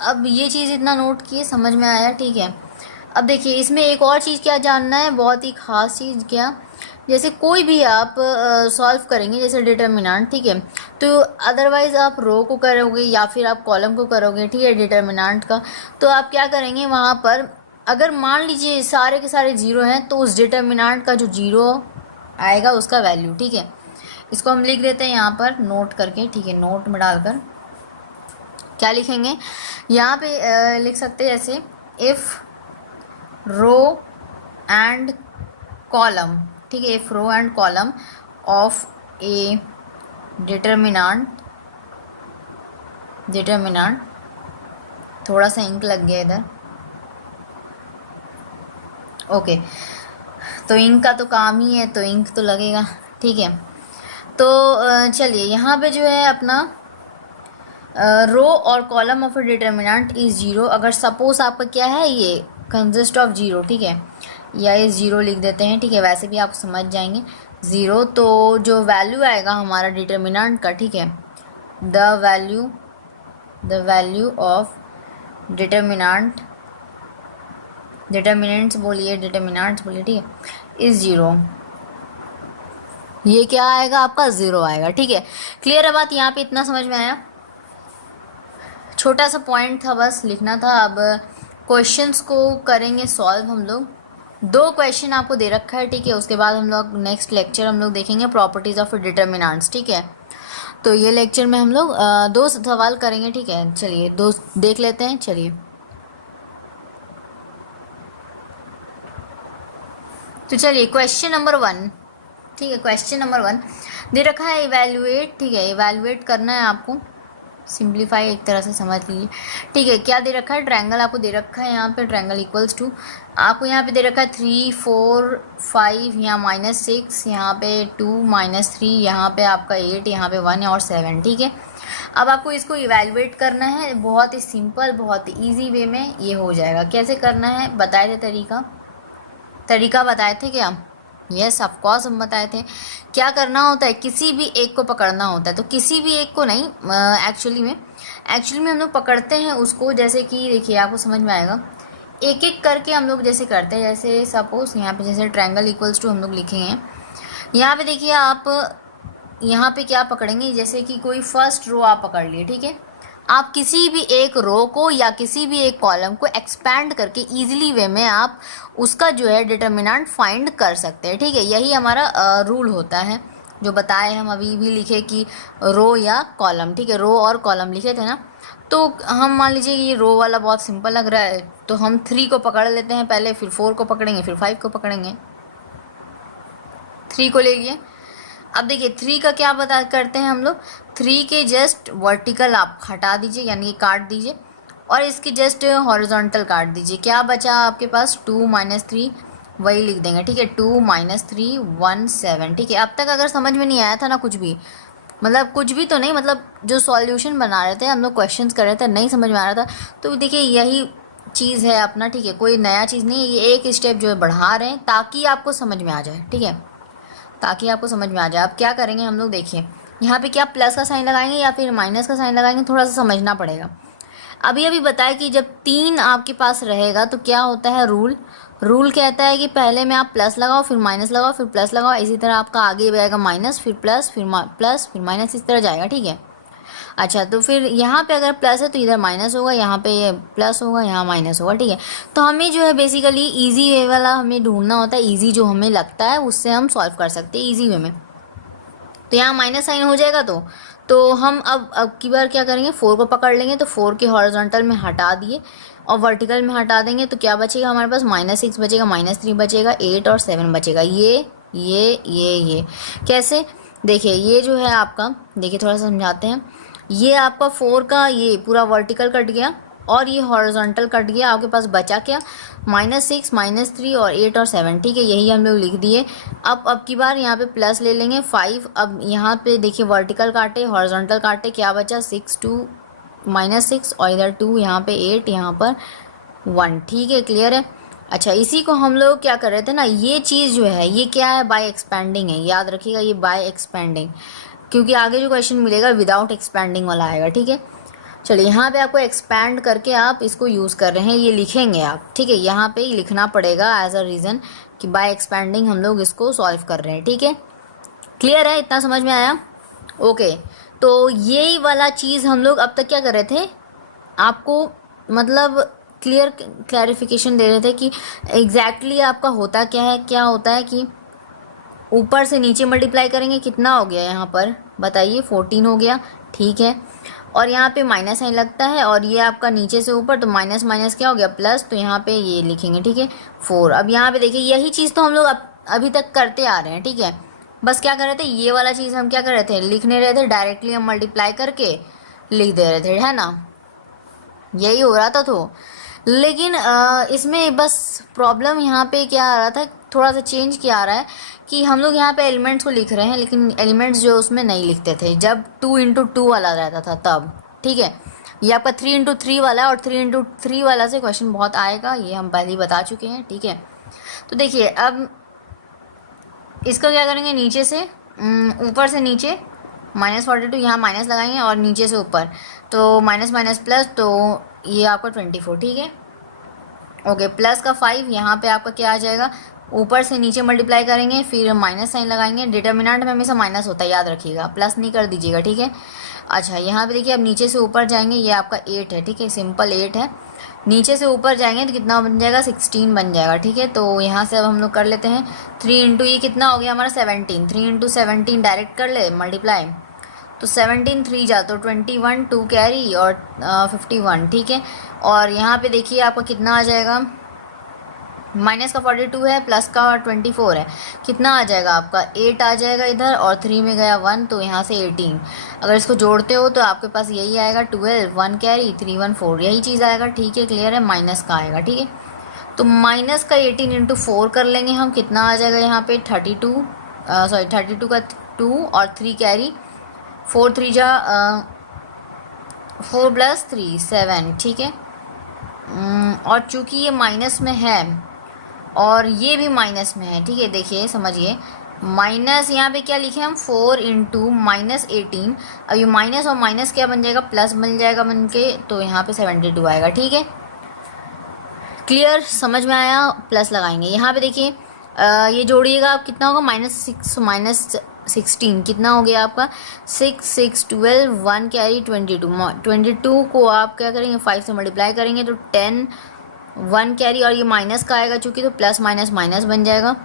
अब ये चीज़ इतना नोट किए, समझ में आया, ठीक है। अब देखिए, इसमें एक और चीज़ क्या जानना है, बहुत ही खास चीज़, क्या, जैसे कोई भी आप सॉल्व करेंगे, जैसे डिटर्मिनेंट, ठीक है, तो अदरवाइज़ आप रो को करोगे या फिर आप कॉलम को करोगे, ठीक है, डिटर्मिनेंट का, तो आप क्या करेंगे, वहाँ पर अगर मान लीजिए सारे के सारे जीरो हैं, तो उस डिटर्मिनेंट का जो जीरो आएगा उसका वैल्यू, ठीक है, इसको हम लिख देते हैं यहाँ पर नोट करके, ठीक है। नोट में डालकर क्या लिखेंगे, यहाँ पे लिख सकते हैं जैसे इफ़ रो एंड कॉलम, ठीक है, if row and column of a determinant, थोड़ा सा इंक लग गया इधर, ओके, तो इंक का तो काम ही है, तो इंक तो लगेगा, ठीक है। तो चलिए, यहाँ पे जो है अपना रो और column of a determinant is zero. अगर सपोज आपका क्या है, ये कंसिस्ट ऑफ जीरो, ठीक है, या इस जीरो लिख देते हैं, ठीक है, वैसे भी आप समझ जाएंगे ज़ीरो। तो जो वैल्यू आएगा हमारा डिटर्मिनेंट का, ठीक है, द वैल्यू ऑफ डिटर्मिनेंट्स बोलिए, ठीक है, इज जीरो। ये क्या आएगा आपका, ज़ीरो आएगा, ठीक है। क्लियर है बात? यहाँ पे इतना समझ में आया, छोटा सा पॉइंट था, बस लिखना था। अब क्वेश्चंस को करेंगे सॉल्व हम लोग। 2 क्वेश्चन आपको दे रखा है, ठीक है। उसके बाद हम लोग नेक्स्ट लेक्चर हम लोग देखेंगे प्रॉपर्टीज़ ऑफ डिटर्मिनेंट्स, ठीक है। तो ये लेक्चर में हम लोग 2 सवाल करेंगे, ठीक है। चलिए 2 देख लेते हैं, चलिए। तो चलिए क्वेश्चन नंबर 1, ठीक है, क्वेश्चन नंबर 1 दे रखा है इवैल्यूएट, ठीक है, इवैल्यूएट करना है आपको, सिंप्लीफाई एक तरह से समझ लीजिए, ठीक है। क्या दे रखा है, ट्रायंगल आपको दे रखा है, यहाँ पे ट्रायंगल इक्वल्स टू, आपको यहाँ पे दे रखा है 3 4 5, यहाँ -6, यहाँ पे 2 -3, यहाँ पे आपका 8, यहाँ पे 1 और 7, ठीक है। अब आपको इसको इवैल्यूएट करना है, बहुत ही सिंपल, बहुत ही ईजी वे में ये हो जाएगा। कैसे करना है बताए थे, तरीका बताए थे क्या? यस, ऑफ कोर्स हम बताए थे। क्या करना होता है, किसी भी एक को पकड़ना होता है, तो किसी भी एक को नहीं, एक्चुअली में हम लोग पकड़ते हैं उसको, जैसे कि देखिए आपको समझ में आएगा, एक एक करके हम लोग जैसे करते हैं। जैसे सपोज यहाँ पे जैसे ट्रायंगल इक्वल्स टू हम लोग लिखे हैं, यहाँ पे देखिए आप यहाँ पे क्या पकड़ेंगे, जैसे कि कोई फर्स्ट रो आप पकड़ लिए, ठीक है। आप किसी भी एक रो को या किसी भी एक कॉलम को एक्सपैंड करके इजीली वे में आप उसका जो है डिटर्मिनेंट फाइंड कर सकते हैं, ठीक है। यही हमारा रूल होता है जो बताए हम अभी भी लिखे कि रो या कॉलम, ठीक है। रो और कॉलम लिखे थे ना, तो हम मान लीजिए ये रो वाला बहुत सिंपल लग रहा है, तो हम 3 को पकड़ लेते हैं पहले, फिर 4 को पकड़ेंगे, फिर 5 को पकड़ेंगे। 3 को ले लिए। अब देखिए 3 का क्या बता करते हैं हम लोग, 3 के जस्ट वर्टिकल आप हटा दीजिए, यानी कि काट दीजिए, और इसके जस्ट हॉरिजॉन्टल काट दीजिए। क्या बचा आपके पास, 2 - 3, वही लिख देंगे, ठीक है। 2 - 3 1 7, ठीक है। अब तक अगर समझ में नहीं आया था ना कुछ भी, मतलब कुछ भी तो नहीं, मतलब जो सॉल्यूशन बना रहे थे हम लोग, क्वेश्चंस कर रहे थे, नहीं समझ में आ रहा था, तो देखिए यही चीज़ है अपना, ठीक है। कोई नया चीज़ नहीं है, ये एक स्टेप जो है बढ़ा रहे हैं ताकि आपको समझ में आ जाए, ठीक है, ताकि आपको समझ में आ जाए। अब क्या करेंगे हम लोग, देखिए यहाँ पे क्या प्लस का साइन लगाएंगे या फिर माइनस का साइन लगाएंगे, थोड़ा सा समझना पड़ेगा। अभी बताया कि जब 3 आपके पास रहेगा तो क्या होता है, रूल कहता है कि पहले में आप प्लस लगाओ, फिर माइनस लगाओ, फिर प्लस लगाओ, इसी तरह आपका आगे जाएगा माइनस, फिर प्लस, फिर प्लस, फिर माइनस, इस तरह जाएगा, ठीक है। अच्छा, तो फिर यहाँ पे अगर प्लस है तो इधर माइनस होगा, यहाँ पे ये प्लस होगा, यहाँ माइनस होगा, ठीक है। तो हमें जो है बेसिकली इजी वे वाला हमें ढूंढना होता है, इजी जो हमें लगता है उससे हम सॉल्व कर सकते हैं इजी वे में। तो यहाँ माइनस साइन हो जाएगा, तो हम अब की बार क्या करेंगे, 4 को पकड़ लेंगे, तो 4 के हॉरिजॉन्टल में हटा दिए और वर्टिकल में हटा देंगे, तो क्या बचेगा हमारे पास, -6 बचेगा, -3 बचेगा, 8 और 7 बचेगा। ये कैसे, देखिए ये जो है आपका, देखिए थोड़ा सा समझाते हैं। ये आपका 4 का ये पूरा वर्टिकल कट गया और ये हॉरिजॉन्टल कट गया, आपके पास बचा क्या, -6 -3 और 8 और 7, ठीक है। यही हम लोग लिख दिए। अब की बार यहाँ पे प्लस ले लेंगे 5। अब यहाँ पे देखिए वर्टिकल काटे, हॉरिजॉन्टल काटे, क्या बचा, 6 2 -6 और इधर 2, यहाँ पे 8, यहाँ पर 1, ठीक है, क्लियर है। अच्छा, इसी को हम लोग क्या कर रहे थे ना, ये चीज़ जो है ये क्या है, बाय एक्सपेंडिंग है, याद रखिएगा, ये बाय एक्सपेंडिंग, क्योंकि आगे जो क्वेश्चन मिलेगा विदाउट एक्सपेंडिंग वाला आएगा, ठीक है। चलिए यहाँ पे आपको एक्सपैंड करके आप इसको यूज़ कर रहे हैं, ये लिखेंगे आप, ठीक है। यहाँ पे ही लिखना पड़ेगा एज अ रीज़न कि बाय एक्सपैंडिंग हम लोग इसको सॉल्व कर रहे हैं, ठीक है। क्लियर है, इतना समझ में आया, ओके। तो यही वाला चीज़ हम लोग अब तक क्या कर रहे थे, आपको मतलब क्लैरिफिकेशन दे रहे थे कि एग्जैक्टली आपका होता क्या है। क्या होता है कि ऊपर से नीचे मल्टीप्लाई करेंगे, कितना हो गया यहाँ पर बताइए, 14 हो गया, ठीक है। और यहाँ पे माइनस साइन लगता है, और ये आपका नीचे से ऊपर, तो माइनस माइनस क्या हो गया, प्लस, तो यहाँ पे ये लिखेंगे, ठीक है, 4। अब यहाँ पे देखिए यही चीज़ तो हम लोग अभी तक करते आ रहे हैं, ठीक है। बस क्या कर रहे थे, ये वाला चीज़ हम क्या कर रहे थे, लिख नहीं रहे थे, डायरेक्टली हम मल्टीप्लाई करके लिख दे रहे थे, है ना, यही हो रहा था। तो लेकिन इसमें बस प्रॉब्लम यहाँ पे क्या आ रहा था, थोड़ा सा चेंज क्या आ रहा है कि हम लोग यहाँ पे एलिमेंट्स को लिख रहे हैं, लेकिन एलिमेंट्स जो उसमें नहीं लिखते थे जब 2 × 2 वाला रहता था तब, ठीक है। ये आपका 3 × 3 वाला है, और 3 × 3 वाला से क्वेश्चन बहुत आएगा, ये हम पहले ही बता चुके हैं, ठीक है। तो देखिए अब इसका क्या करेंगे, नीचे से ऊपर से नीचे -42, यहाँ माइनस लगाएंगे, और नीचे से ऊपर तो माइनस माइनस प्लस, तो ये आपका 24, ठीक है, ओके। प्लस का 5, यहाँ पे आपका क्या आ जाएगा, ऊपर से नीचे मल्टीप्लाई करेंगे, फिर माइनस साइन लगाएंगे, डिटर्मिनेंट में हमेशा माइनस होता है, याद रखिएगा, प्लस नहीं कर दीजिएगा, ठीक है। अच्छा, यहाँ पे देखिए अब नीचे से ऊपर जाएंगे, ये आपका 8 है, ठीक है, सिंपल 8 है। नीचे से ऊपर जाएंगे तो कितना बन जाएगा, 16 बन जाएगा, ठीक है। तो यहाँ से अब हम लोग कर लेते हैं 3 × ये कितना हो गया हमारा 17, 3 × 17 डायरेक्ट कर ले मल्टीप्लाई, तो 17 3 जा तो 21, 2 कैरी और 51, ठीक है। और यहाँ पे देखिए आपका कितना आ जाएगा, माइनस का 42 है, प्लस का 24 है, कितना आ जाएगा आपका 8 आ जाएगा इधर, और 3 में गया 1, तो यहाँ से 18। अगर इसको जोड़ते हो तो आपके पास यही आएगा 12, 1 कैरी 3 1 4, यही चीज़ आएगा, ठीक है, क्लियर है। माइनस का आएगा, ठीक है। तो माइनस का 18 × 4 कर लेंगे हम, कितना आ जाएगा यहाँ पे 32 का 2 और 3 कैरी, 4 3 जा 4 + 3 7, ठीक है। और चूँकि ये माइनस में है और ये भी माइनस में है, ठीक है, देखिए समझिए, माइनस यहाँ पे क्या लिखे हम, 4 × -18, अब ये माइनस और माइनस क्या बन जाएगा, प्लस बन जाएगा बन के, तो यहाँ पे 72 आएगा, ठीक है, क्लियर, समझ में आया। प्लस लगाएंगे यहाँ पे, देखिए ये जोड़िएगा आप, कितना होगा, -6 16 कितना हो गया आपका 6 6 12 1 कैरी 22 को आप क्या करेंगे 5 से मल्टीप्लाई करेंगे तो 10 1 कैरी और ये माइनस का आएगा चूँकि तो प्लस माइनस माइनस बन जाएगा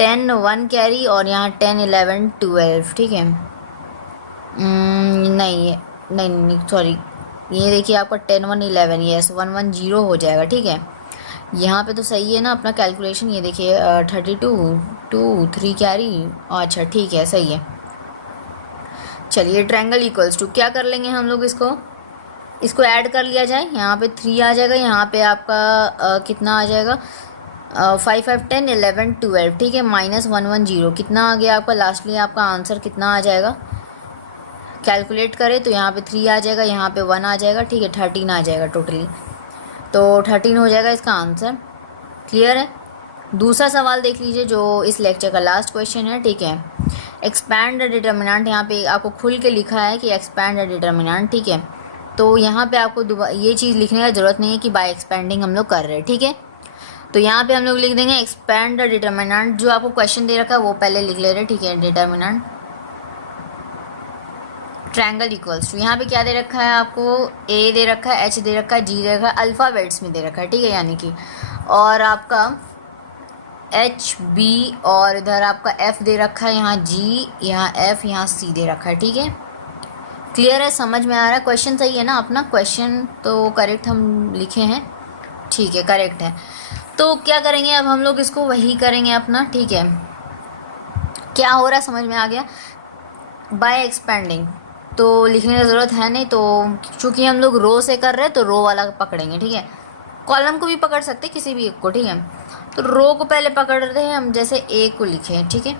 10 1 कैरी और यहाँ 10 11 12 ठीक है। नहीं नहीं सॉरी ये देखिए आपका 10 1 11 यस 1 1 0 हो जाएगा ठीक है। यहाँ पे तो सही है ना अपना कैलकुलेशन, ये देखिए 32 2 3 कैरी अच्छा ठीक है सही है। चलिए ट्रायंगल इक्वल्स टू क्या कर लेंगे हम लोग, इसको ऐड कर लिया जाए, यहाँ पे 3 आ जाएगा, यहाँ पे आपका कितना आ जाएगा 5 5 10 11 12 ठीक है माइनस 1 1 0 कितना आ गया आपका लास्टली आपका आंसर कितना आ जाएगा कैलकुलेट करें तो यहाँ पे 3 आ जाएगा, यहाँ पे 1 आ जाएगा ठीक है 13 आ जाएगा टोटली, तो 13 हो जाएगा इसका आंसर। क्लियर है। दूसरा सवाल देख लीजिए जो इस लेक्चर का लास्ट क्वेश्चन है ठीक है। एक्सपैंड द डिटर्मिनेंट, यहाँ पे आपको खुल के लिखा है कि एक्सपैंड द डिटर्मिनेंट ठीक है, तो यहाँ पे आपको ये चीज़ लिखने का ज़रूरत नहीं है कि बाय एक्सपेंडिंग हम लोग कर रहे हैं ठीक है। तो यहाँ पे हम लोग लिख देंगे एक्सपैंड द डिटर्मिनेंट, जो आपको क्वेश्चन दे रखा है वो पहले लिख ले रहे ठीक है। डिटर्मिनेंट ट्रायंगल इक्वल्स टू, यहाँ पे क्या दे रखा है आपको ए दे रखा है, एच दे रखा है, जी दे रखा है, अल्फ़ाबेट्स में दे रखा है ठीक है यानी कि, और आपका एच बी और इधर आपका एफ दे रखा है, यहाँ जी यहाँ एफ यहाँ सी दे रखा है ठीक है। क्लियर है, समझ में आ रहा है। क्वेश्चन सही है ना अपना, क्वेश्चन तो करेक्ट हम लिखे हैं ठीक है करेक्ट है। तो क्या करेंगे अब हम लोग इसको वही करेंगे अपना ठीक है। क्या हो रहा है समझ में आ गया। बाय एक्सपेंडिंग तो लिखने की ज़रूरत है नहीं, तो चूँकि हम लोग रो से कर रहे हैं तो रो वाला पकड़ेंगे ठीक है। कॉलम को भी पकड़ सकते किसी भी एक को ठीक है, तो रो को पहले पकड़ रहे हैं हम, जैसे ए को लिखे ठीक है।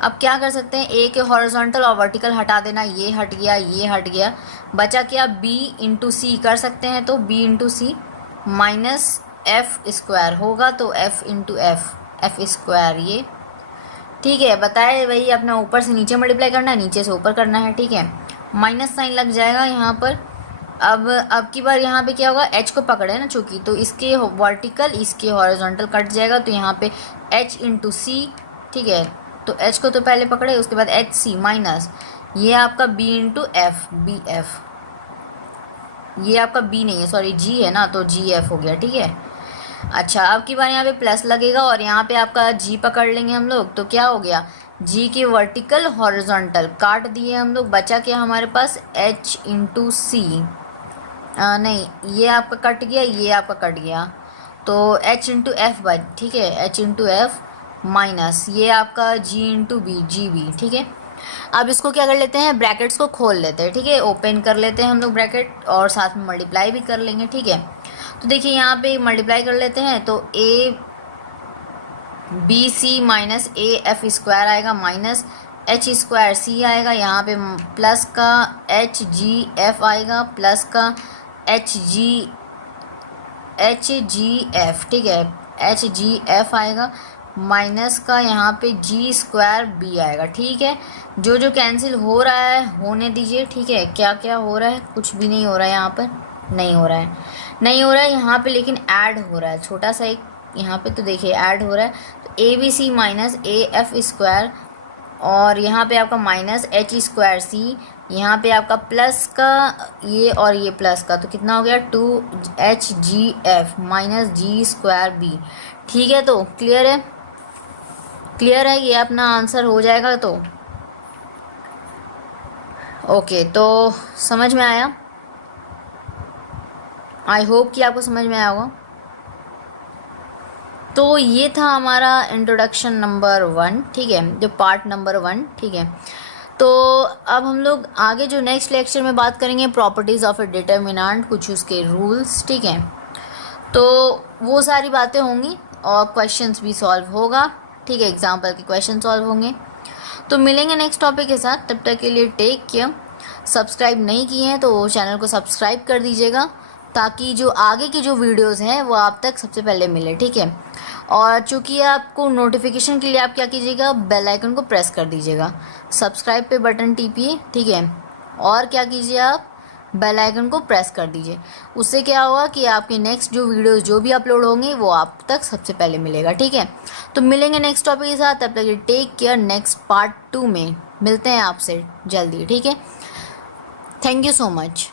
अब क्या कर सकते हैं, ए के हॉरिजॉन्टल और वर्टिकल हटा देना, ये हट गया ये हट गया, बचा क्या बी इंटू सी कर सकते हैं, तो बी इंटू सी माइनस एफ स्क्वायर होगा, तो एफ इंटू एफ स्क्वायर ये ठीक है। बताए वही अपना ऊपर से नीचे मल्टीप्लाई करना है, नीचे से ऊपर करना है ठीक है। माइनस साइन लग जाएगा यहाँ पर। अब की बार यहाँ पे क्या होगा, एच को पकड़े ना चूँकि, तो इसके वर्टिकल इसके हॉरिजॉन्टल कट जाएगा, तो यहाँ पे एच इंटू सी ठीक है। तो एच को तो पहले पकड़े, उसके बाद एच सी माइनस ये आपका B into F B F, ये आपका बी नहीं है सॉरी जी है ना, तो जी एफ हो गया ठीक है। अच्छा अब की बार यहाँ पे प्लस लगेगा और यहाँ पे आपका जी पकड़ लेंगे हम लोग, तो क्या हो गया जी के वर्टिकल हॉरिजॉन्टल काट दिए हम लोग, बचा क्या हमारे पास एच इंटू सी, नहीं ये आपका कट गया ये आपका कट गया, तो एच इंटू एफ बच ठीक है, एच इंटू एफ माइनस ये आपका जी इंटू बी जी बी ठीक है। अब इसको क्या कर लेते हैं, ब्रैकेट्स को खोल लेते हैं ठीक है, ओपन कर लेते हैं हम लोग ब्रैकेट और साथ में मल्टीप्लाई भी कर लेंगे ठीक है। तो देखिए यहाँ पे मल्टीप्लाई कर लेते हैं, तो A B C minus A F square आएगा माइनस एच स्क्वायर सी आएगा, यहाँ पे प्लस का एच जी एफ आएगा प्लस का एच जी एफ ठीक है, एच जी एफ आएगा माइनस का यहाँ पे जी स्क्वायर बी आएगा ठीक है। जो जो कैंसिल हो रहा है होने दीजिए ठीक है। क्या क्या हो रहा है, कुछ भी नहीं हो रहा है यहाँ पर, नहीं हो रहा है यहाँ पे, लेकिन ऐड हो रहा है छोटा सा एक यहाँ पे, तो देखिए ऐड हो रहा है, तो A B C minus A F square और यहाँ पे आपका माइनस एच स्क्वायर सी, यहाँ पे आपका प्लस का ये और ये प्लस का, तो कितना हो गया 2HGF माइनस जी स्क्वायर बी ठीक है। तो क्लियर है ये अपना आंसर हो जाएगा। तो ओके, तो समझ में आया, आई होप कि आपको समझ में आया होगा। तो ये था हमारा इंट्रोडक्शन नंबर 1 ठीक है, जो पार्ट नंबर 1 ठीक है। तो अब हम लोग आगे जो नेक्स्ट लेक्चर में बात करेंगे प्रॉपर्टीज़ ऑफ ए डिटर्मिनेंट, कुछ उसके रूल्स ठीक है। तो वो सारी बातें होंगी और क्वेश्चंस भी सॉल्व होगा ठीक है, एग्जाम्पल के क्वेश्चन सॉल्व होंगे। तो मिलेंगे नेक्स्ट टॉपिक के साथ, तब तक के लिए टेक केयर। सब्सक्राइब नहीं किए हैं तो चैनल को सब्सक्राइब कर दीजिएगा, ताकि जो आगे की जो वीडियोस हैं वो आप तक सबसे पहले मिले ठीक है। और चूँकि आपको नोटिफिकेशन के लिए आप क्या कीजिएगा, बेल आइकन को प्रेस कर दीजिएगा, सब्सक्राइब पे बटन टीपिए ठीक है, और क्या कीजिए आप बेल आइकन को प्रेस कर दीजिए। उससे क्या होगा कि आपके नेक्स्ट जो वीडियोस जो भी अपलोड होंगे वो आप तक सबसे पहले मिलेगा ठीक है। तो मिलेंगे नेक्स्ट टॉपिक के साथ, तब तक टेक केयर, नेक्स्ट पार्ट 2 में। मिलते हैं आपसे जल्दी, ठीक है। Thank you so much.